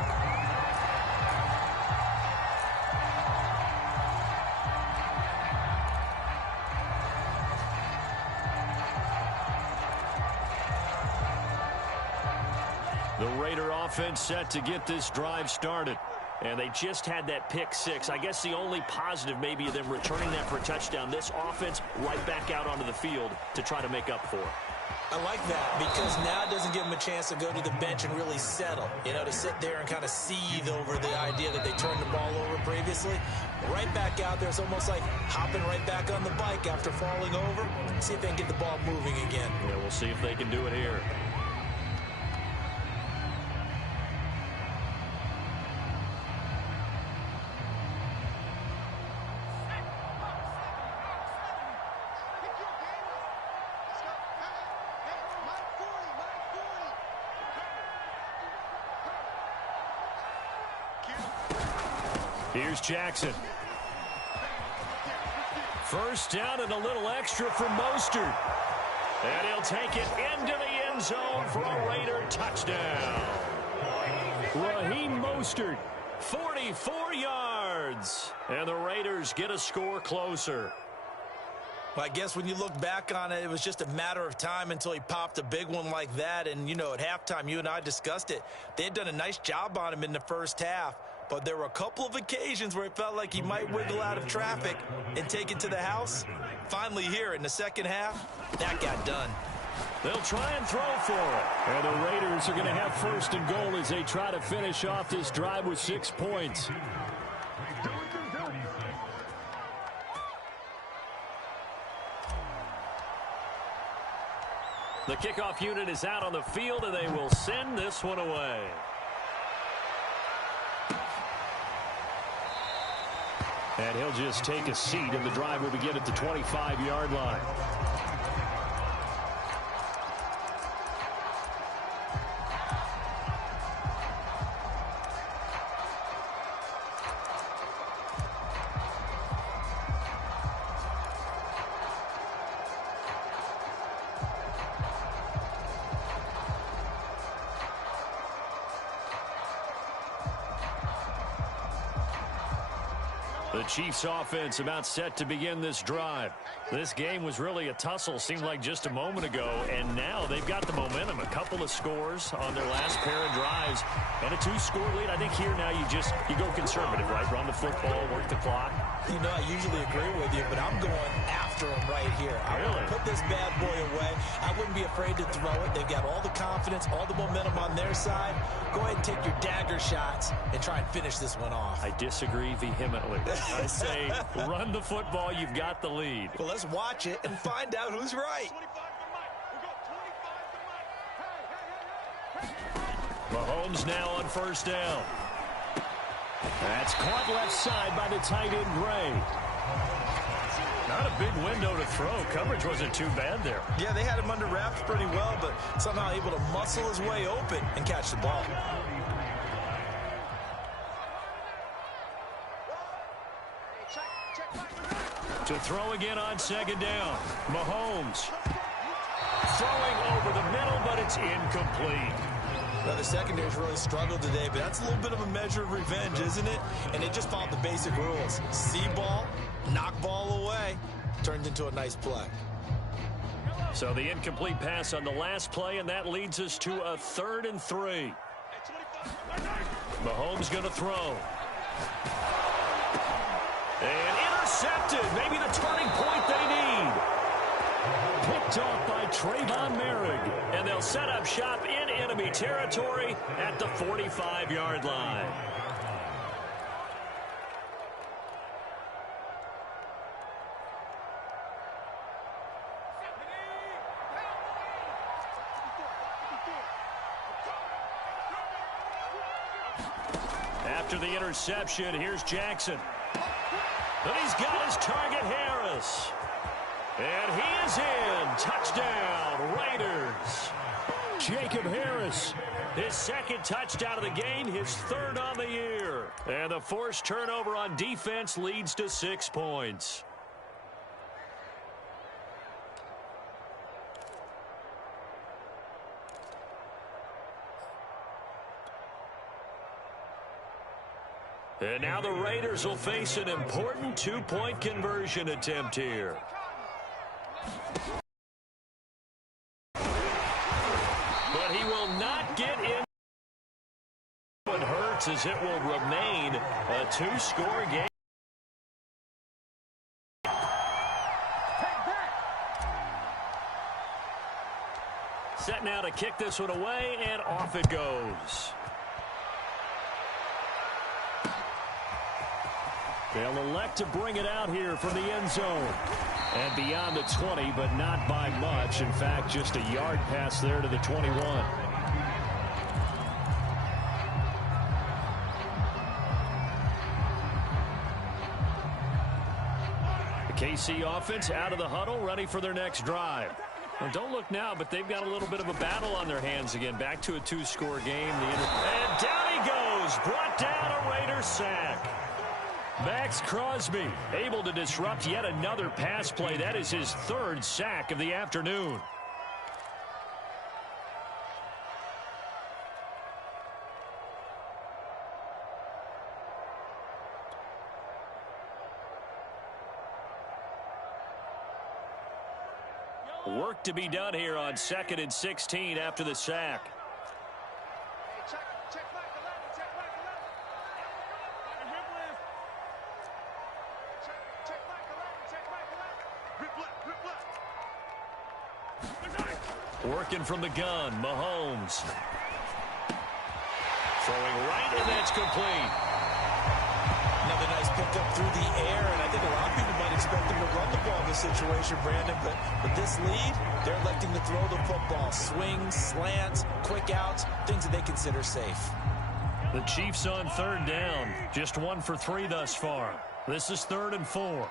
The Raider offense set to get this drive started. And they just had that pick six. I guess the only positive maybe of them returning that for a touchdown. This offense right back out onto the field to try to make up for it. I like that because now it doesn't give them a chance to go to the bench and really settle. You know, to sit there and kind of seethe over the idea that they turned the ball over previously. Right back out there. It's almost like hopping right back on the bike after falling over. See if they can get the ball moving again. Yeah, we'll see if they can do it here. Here's Jackson. First down and a little extra for Mostert. And he'll take it into the end zone for a Raider touchdown. Raheem Mostert, 44 yards. And the Raiders get a score closer. Well, I guess when you look back on it, it was just a matter of time until he popped a big one like that. And, you know, at halftime, you and I discussed it. They had done a nice job on him in the first half. But there were a couple of occasions where it felt like he might wiggle out of traffic and take it to the house. Finally here in the second half, that got done. They'll try and throw for it. And the Raiders are going to have first and goal as they try to finish off this drive with 6 points. The kickoff unit is out on the field, and they will send this one away. And he'll just take a seat, and the drive will begin at the 25-yard line. The Chiefs offense about set to begin this drive. This game was really a tussle, seemed like just a moment ago, and now they've got the momentum. A couple of scores on their last pair of drives and a 2-score lead. I think here now you go conservative, right? Run the football, work the clock. You know, I usually agree with you, but I'm going after him right here. I want to put this bad boy away. I wouldn't be afraid to throw it. They've got all the confidence, all the momentum on their side. Go ahead and take your dagger shots and try and finish this one off. I disagree vehemently. I say run the football. You've got the lead. Well, let's watch it and find out who's right. Mahomes now on first down. That's caught left side by the tight end, Gray. Not a big window to throw. Coverage wasn't too bad there. Yeah, they had him under wraps pretty well, but somehow able to muscle his way open and catch the ball. To throw again on second down. Mahomes throwing over the middle, but it's incomplete. Now, the secondary's really struggled today, but that's a little bit of a measure of revenge, isn't it? And they just followed the basic rules. See ball, knock ball away, turned into a nice play. So the incomplete pass on the last play, and that leads us to a 3rd and 3. Mahomes going to throw. And intercepted. Maybe the turning point they need. Picked off by Trayvon Merrick. And they'll set up shop in enemy territory at the 45-yard line. After the interception, here's Jackson. And he's got his target, Harris. And he is in. Touchdown, Raiders. Jacob Harris, his second touchdown of the game, his third on the year. And the forced turnover on defense leads to 6 points. And now the Raiders will face an important two-point conversion attempt here. But he will not get in. It hurts as it will remain a two-score game. Set now to kick this one away, and off it goes. They'll elect to bring it out here from the end zone. And beyond the 20, but not by much. In fact, just a yard pass there to the 21. The KC offense out of the huddle, ready for their next drive. And don't look now, but they've got a little bit of a battle on their hands again. Back to a two-score game. And down he goes. Brought down a Raider sack. Max Crosby able to disrupt yet another pass play. That is his third sack of the afternoon. Work to be done here on 2nd and 16 after the sack. Working from the gun, Mahomes. Throwing right, and that's complete. Another nice pickup through the air, and I think a lot of people might expect them to run the ball in this situation, Brandon, but with this lead, they're electing to throw the football. Swings, slants, quick outs, things that they consider safe. The Chiefs on third down. Just 1 for 3 thus far. This is 3rd and 4.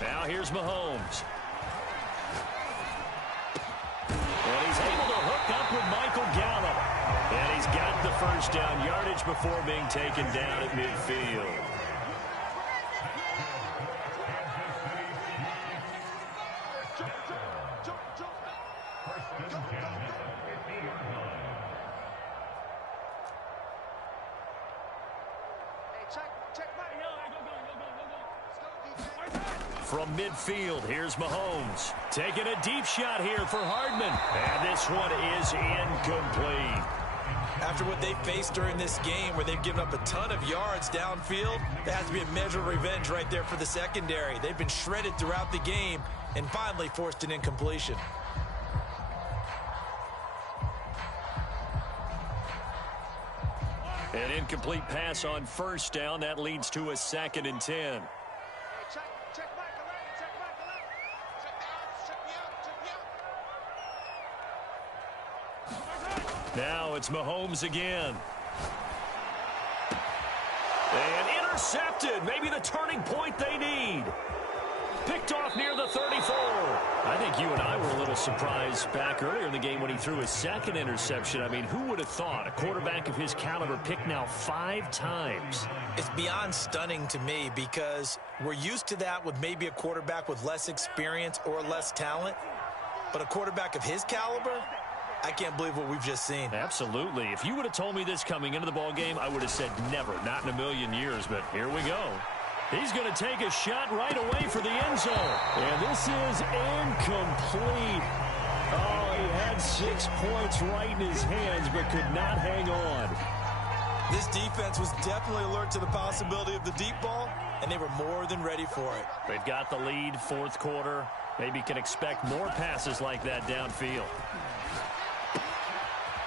Now here's Mahomes. And he's able to hook up with Michael Gallup. And he's got the first down yardage before being taken down at midfield. From midfield, here's Mahomes. Taking a deep shot here for Hardman. And this one is incomplete. After what they faced during this game where they've given up a ton of yards downfield, there has to be a measure of revenge right there for the secondary. They've been shredded throughout the game and finally forced an incompletion. An incomplete pass on first down. That leads to a 2nd and 10. Now it's Mahomes again. And intercepted. Maybe the turning point they need. Picked off near the 34. I think you and I were a little surprised back earlier in the game when he threw his second interception. I mean, who would have thought a quarterback of his caliber picked now 5 times? It's beyond stunning to me because we're used to that with maybe a quarterback with less experience or less talent. But a quarterback of his caliber, I can't believe what we've just seen. Absolutely. If you would have told me this coming into the ball game, I would have said never, not in a million years. But here we go. He's going to take a shot right away for the end zone. And this is incomplete. Oh, he had 6 points right in his hands, but could not hang on. This defense was definitely alert to the possibility of the deep ball, and they were more than ready for it. They've got the lead, fourth quarter. Maybe can expect more passes like that downfield.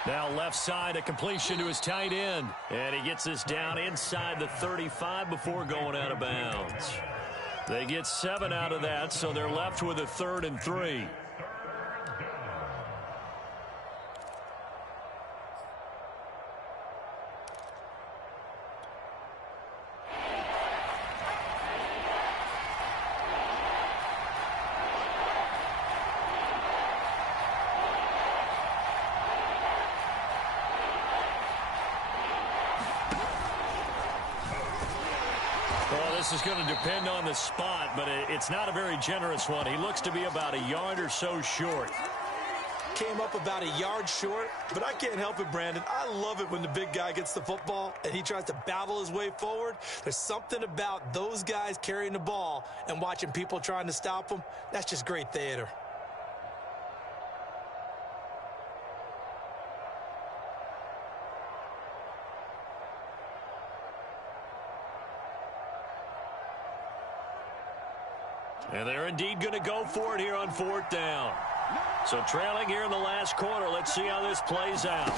Now left side, a completion to his tight end. And he gets this down inside the 35 before going out of bounds. They get 7 out of that, so they're left with a 3rd and 3. This is going to depend on the spot, but it's not a very generous one. He looks to be about a yard or so short. Came up about a yard short, but I can't help it, Brandon. I love it when the big guy gets the football and he tries to battle his way forward. There's something about those guys carrying the ball and watching people trying to stop them. That's just great theater. And they're indeed going to go for it here on 4th down. So trailing here in the last quarter. Let's see how this plays out.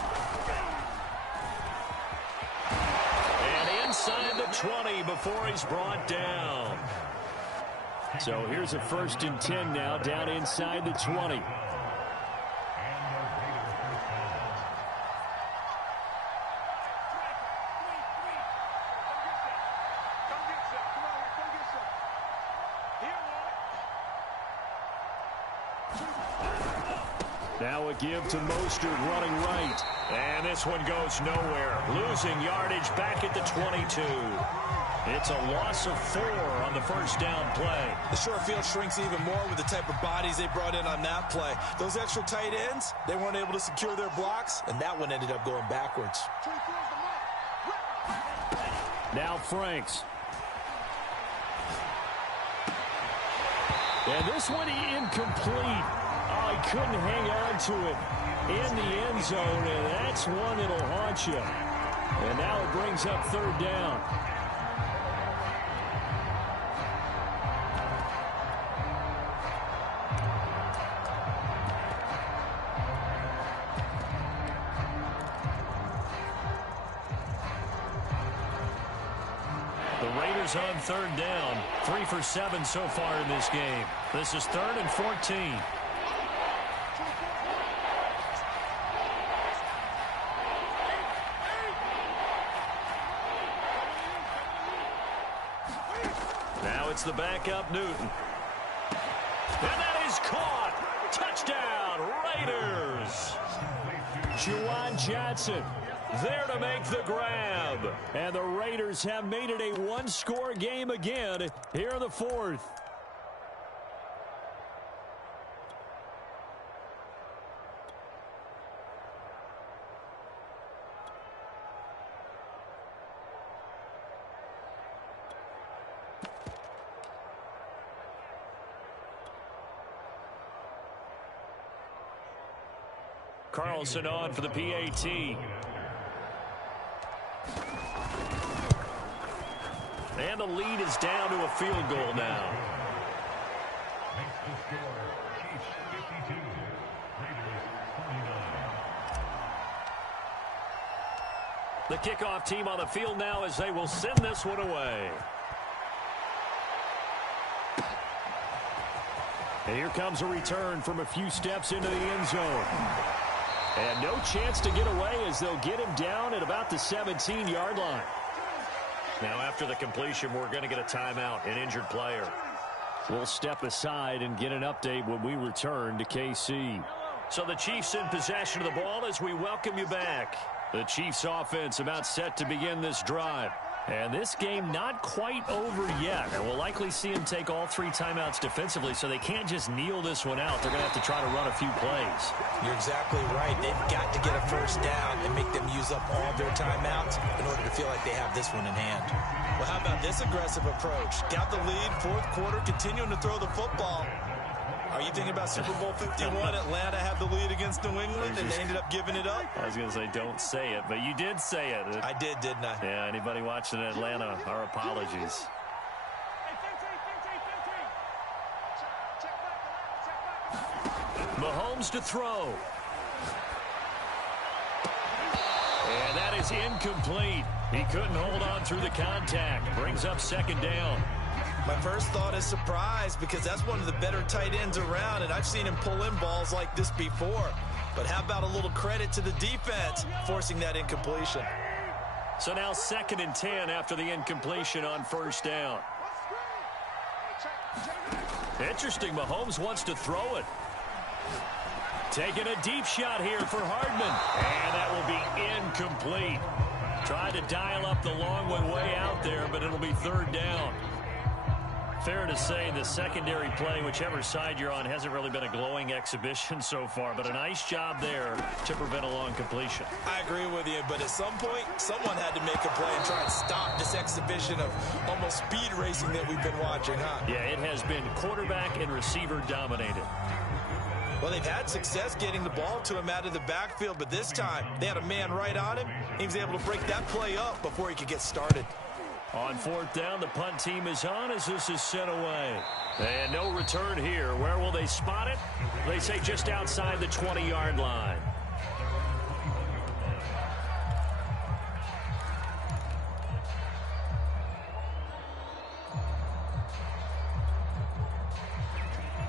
And inside the 20 before he's brought down. So here's a 1st and 10 now, down inside the 20. Now a give to Mostert running right. And this one goes nowhere. Losing yardage back at the 22. It's a loss of 4 on the 1st down play. The short field shrinks even more with the type of bodies they brought in on that play. Those extra tight ends, they weren't able to secure their blocks, and that one ended up going backwards. Now Franks. And this one incomplete. Oh, he couldn't hang on to it in the end zone, and that's one that'll haunt you. And now it brings up 3rd down. The Raiders on 3rd down. 3 for 7 so far in this game. This is 3rd and 14. Now it's the backup Newton. And that is caught. Touchdown, Raiders. Juwan Johnson there to make the grab. And the Raiders have made it a one-score game again here in the 4th. Carlson on for the PAT. And the lead is down to a field goal now. The kickoff team on the field now as they will send this one away. And here comes a return from a few steps into the end zone. And no chance to get away as they'll get him down at about the 17-yard line. Now after the completion, we're going to get a timeout, an injured player. We'll step aside and get an update when we return to KC. So the Chiefs in possession of the ball as we welcome you back. The Chiefs offense about set to begin this drive. And this game not quite over yet. And we'll likely see him take all 3 timeouts defensively, so they can't just kneel this one out. They're going to have to try to run a few plays. You're exactly right. They've got to get a 1st down and make them use up all their timeouts in order to feel like they have this one in hand. Well, how about this aggressive approach? Got the lead, 4th quarter, continuing to throw the football. Are you thinking about Super Bowl 51? Atlanta had the lead against New England, and they ended up giving it up? I was going to say don't say it, but you did say it. I did, didn't I? Yeah, anybody watching Atlanta, our apologies. Mahomes to throw. And that is incomplete. He couldn't hold on through the contact. Brings up second down. My first thought is surprise because that's one of the better tight ends around, and I've seen him pull in balls like this before. But how about a little credit to the defense forcing that incompletion? So now 2nd and 10 after the incompletion on first down. Interesting, Mahomes wants to throw it. Taking a deep shot here for Hardman. And that will be incomplete. Tried to dial up the long one way out there, but it'll be 3rd down. Fair to say the secondary play, whichever side you're on, hasn't really been a glowing exhibition so far, but a nice job there to prevent a long completion. I agree with you, but at some point, someone had to make a play and try and stop this exhibition of almost speed racing that we've been watching, huh? Yeah, it has been quarterback and receiver dominated. Well, they've had success getting the ball to him out of the backfield, but this time they had a man right on him. He was able to break that play up before he could get started. On 4th down, the punt team is on as this is sent away. And no return here. Where will they spot it? They say just outside the 20-yard line.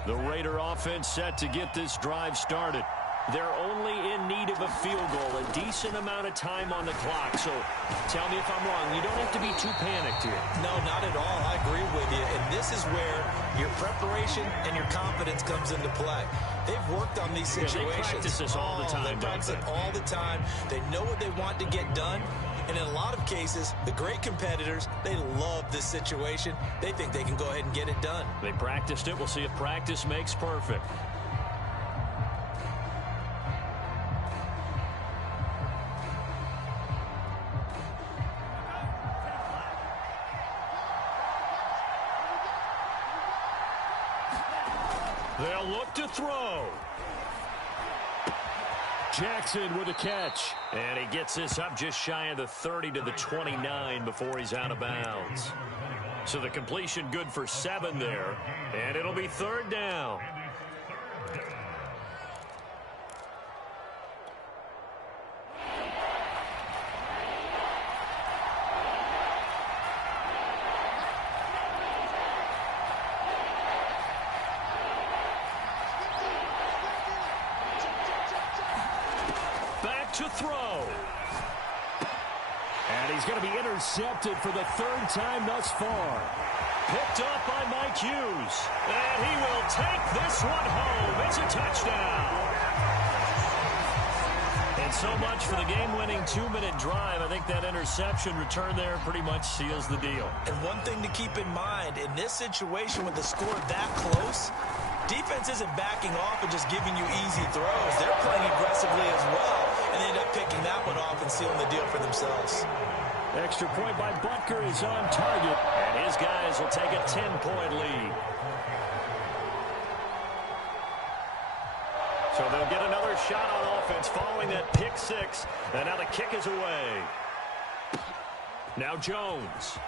The Raider offense set to get this drive started. They're only in need of a field goal, a decent amount of time on the clock. So tell me if I'm wrong. You don't have to be too panicked here. No, not at all. I agree with you. And this is where your preparation and your confidence comes into play. They've worked on these situations. They practice this all the time. They practice it all the time. They know what they want to get done. And in a lot of cases, the great competitors, they love this situation. They think they can go ahead and get it done. They practiced it. We'll see if practice makes perfect. They'll look to throw. Jackson with a catch. And he gets this up just shy of the 30 to the 29 before he's out of bounds. So the completion good for 7 there. And it'll be 3rd down. To throw. And he's going to be intercepted for the 3rd time thus far. Picked up by Mike Hughes. And he will take this one home. It's a touchdown. And so much for the game-winning 2-minute drive. I think that interception return there pretty much seals the deal. And one thing to keep in mind, in this situation with the score that close, defense isn't backing off and just giving you easy throws. They're playing aggressively as well, and they end up picking that one off and sealing the deal for themselves. Extra point by Butker is on target, and his guys will take a 10-point lead. So they'll get another shot on offense following that pick 6, and now the kick is away. Now Jones.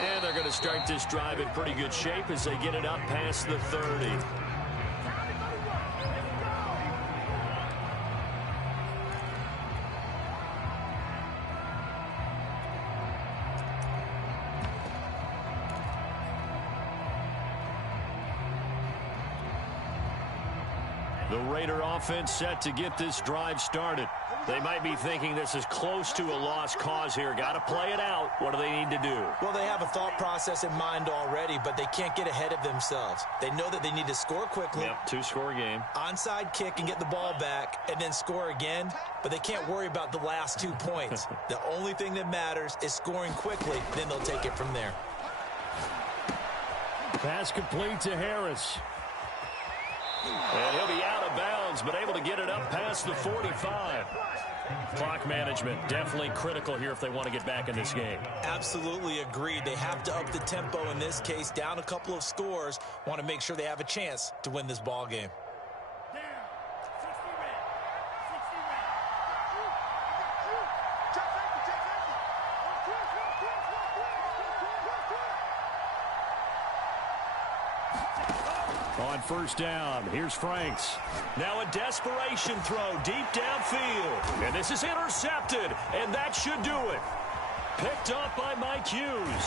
And they're going to start this drive in pretty good shape as they get it up past the 30. The Raider offense set to get this drive started. They might be thinking this is close to a lost cause here. Got to play it out. What do they need to do? Well, they have a thought process in mind already, but they can't get ahead of themselves. They know that they need to score quickly. Yep, 2-score game. Onside kick and get the ball back and then score again, but they can't worry about the last 2 points. The only thing that matters is scoring quickly, then they'll take it from there. Pass complete to Harris. And he'll be out of bounds, but able to get it up past the 45. Clock management definitely critical here if they want to get back in this game. Absolutely agreed. They have to up the tempo in this case, down a couple of scores. Want to make sure they have a chance to win this ball game. On first down, here's Franks. Now a desperation throw deep downfield. And this is intercepted, and that should do it. Picked up by Mike Hughes.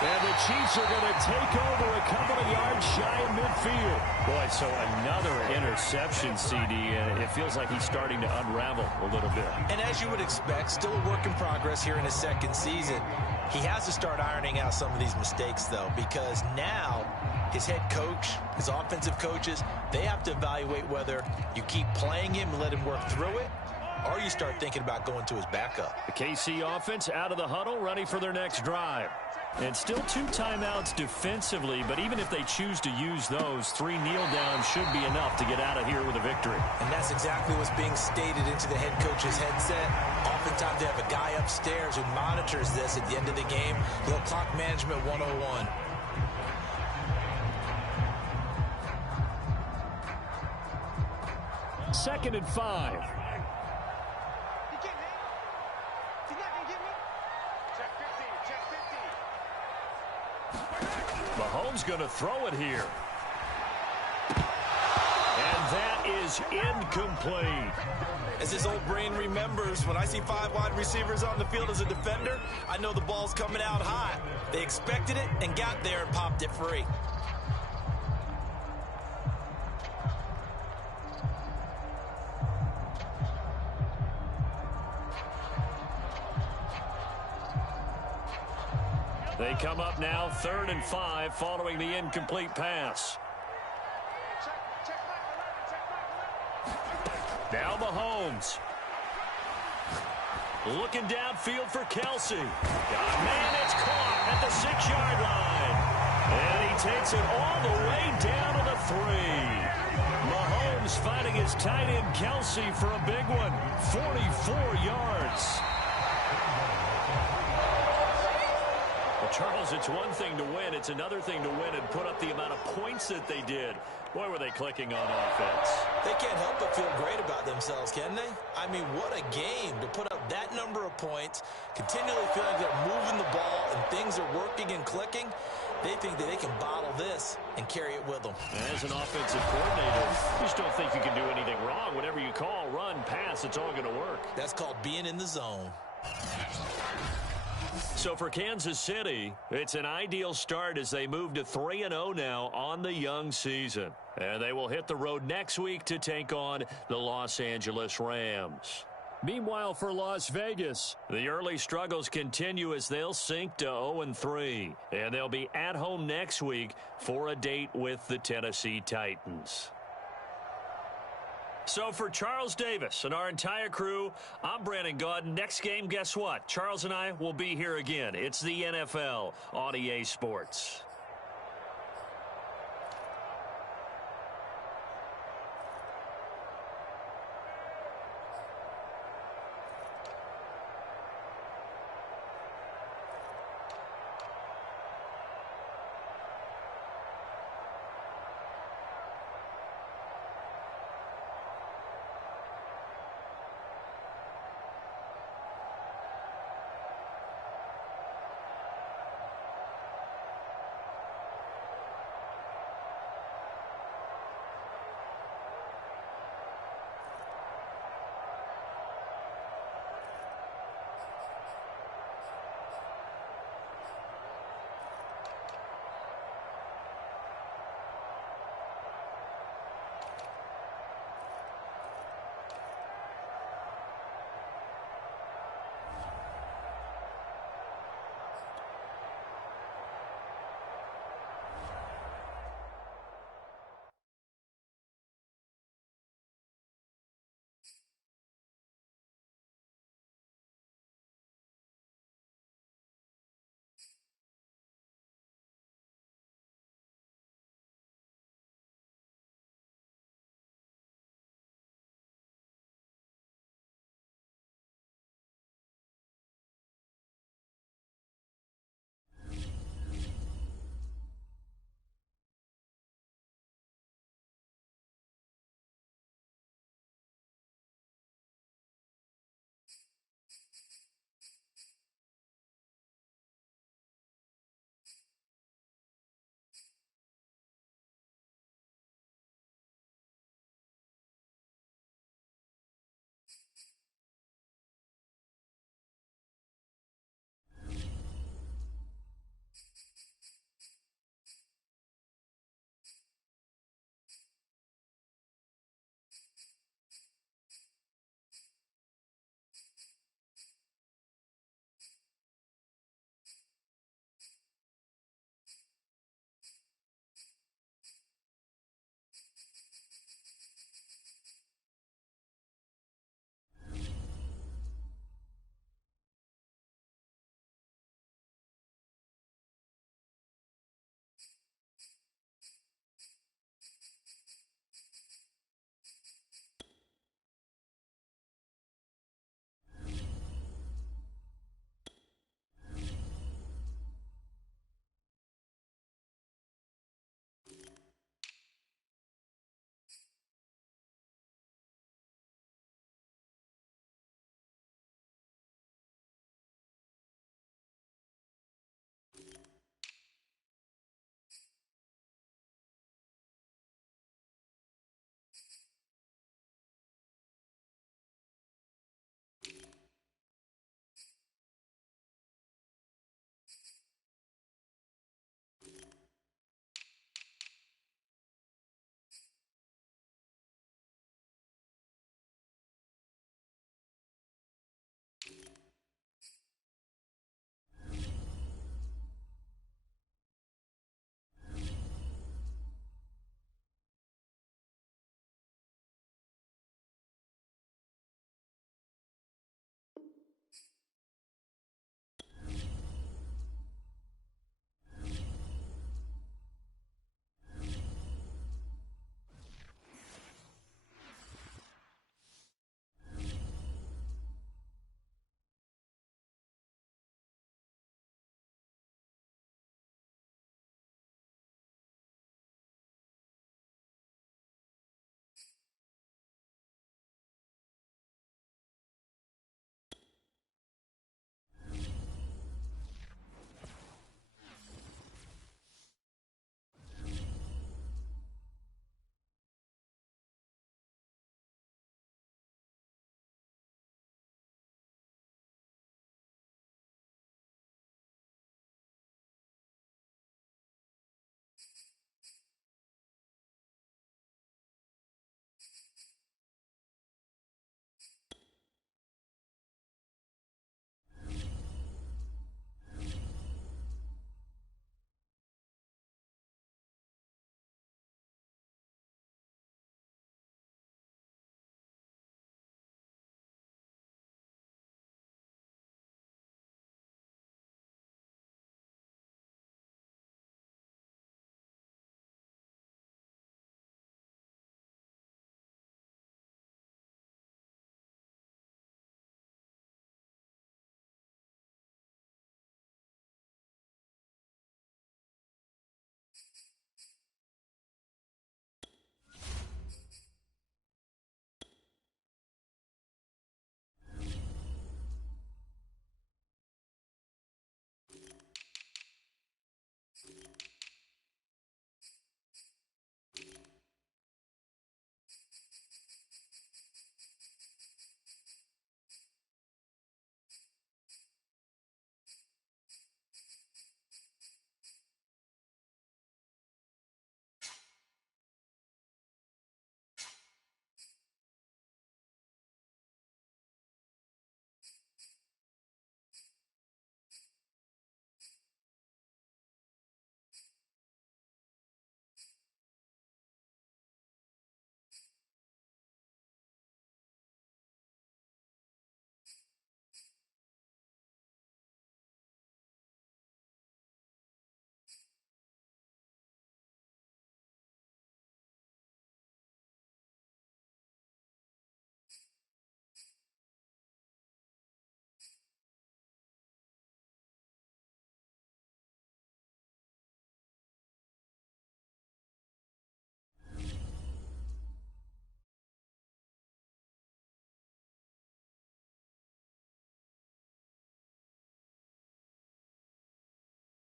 And the Chiefs are going to take over a couple of yards shy of midfield. Boy, so another interception, CD, and it feels like he's starting to unravel a little bit. And as you would expect, still a work in progress here in his second season. He has to start ironing out some of these mistakes, though, because now his head coach, his offensive coaches, they have to evaluate whether you keep playing him and let him work through it, or you start thinking about going to his backup. The KC offense out of the huddle, ready for their next drive. And still 2 timeouts defensively, but even if they choose to use those, 3 kneel downs should be enough to get out of here with a victory. And that's exactly what's being stated into the head coach's headset. Oftentimes they have a guy upstairs who monitors this at the end of the game. Little clock management 101. Second and 5. Mahomes going to throw it here. And that is incomplete. As his old brain remembers, when I see 5 wide receivers on the field as a defender, I know the ball's coming out hot. They expected it and got there and popped it free. They come up now 3rd and 5 following the incomplete pass. Now Mahomes. Looking downfield for Kelsey. Man, it's caught at the 6-yard line. And he takes it all the way down to the 3. Mahomes finding his tight end Kelsey for a big one. 44 yards. Charles, it's one thing to win. It's another thing to win and put up the amount of points that they did. Boy, were they clicking on offense. They can't help but feel great about themselves, can they? I mean, what a game to put up that number of points, continually feeling they're moving the ball and things are working and clicking. They think that they can bottle this and carry it with them. As an offensive coordinator, you just don't think you can do anything wrong. Whatever you call, run, pass, it's all going to work. That's called being in the zone. So for Kansas City, it's an ideal start as they move to 3-0 now on the young season. And they will hit the road next week to take on the Los Angeles Rams. Meanwhile, for Las Vegas, the early struggles continue as they'll sink to 0-3. And they'll be at home next week for a date with the Tennessee Titans. So for Charles Davis and our entire crew, I'm Brandon Gaudin. Next game, guess what? Charles and I will be here again. It's the NFL on EA Sports.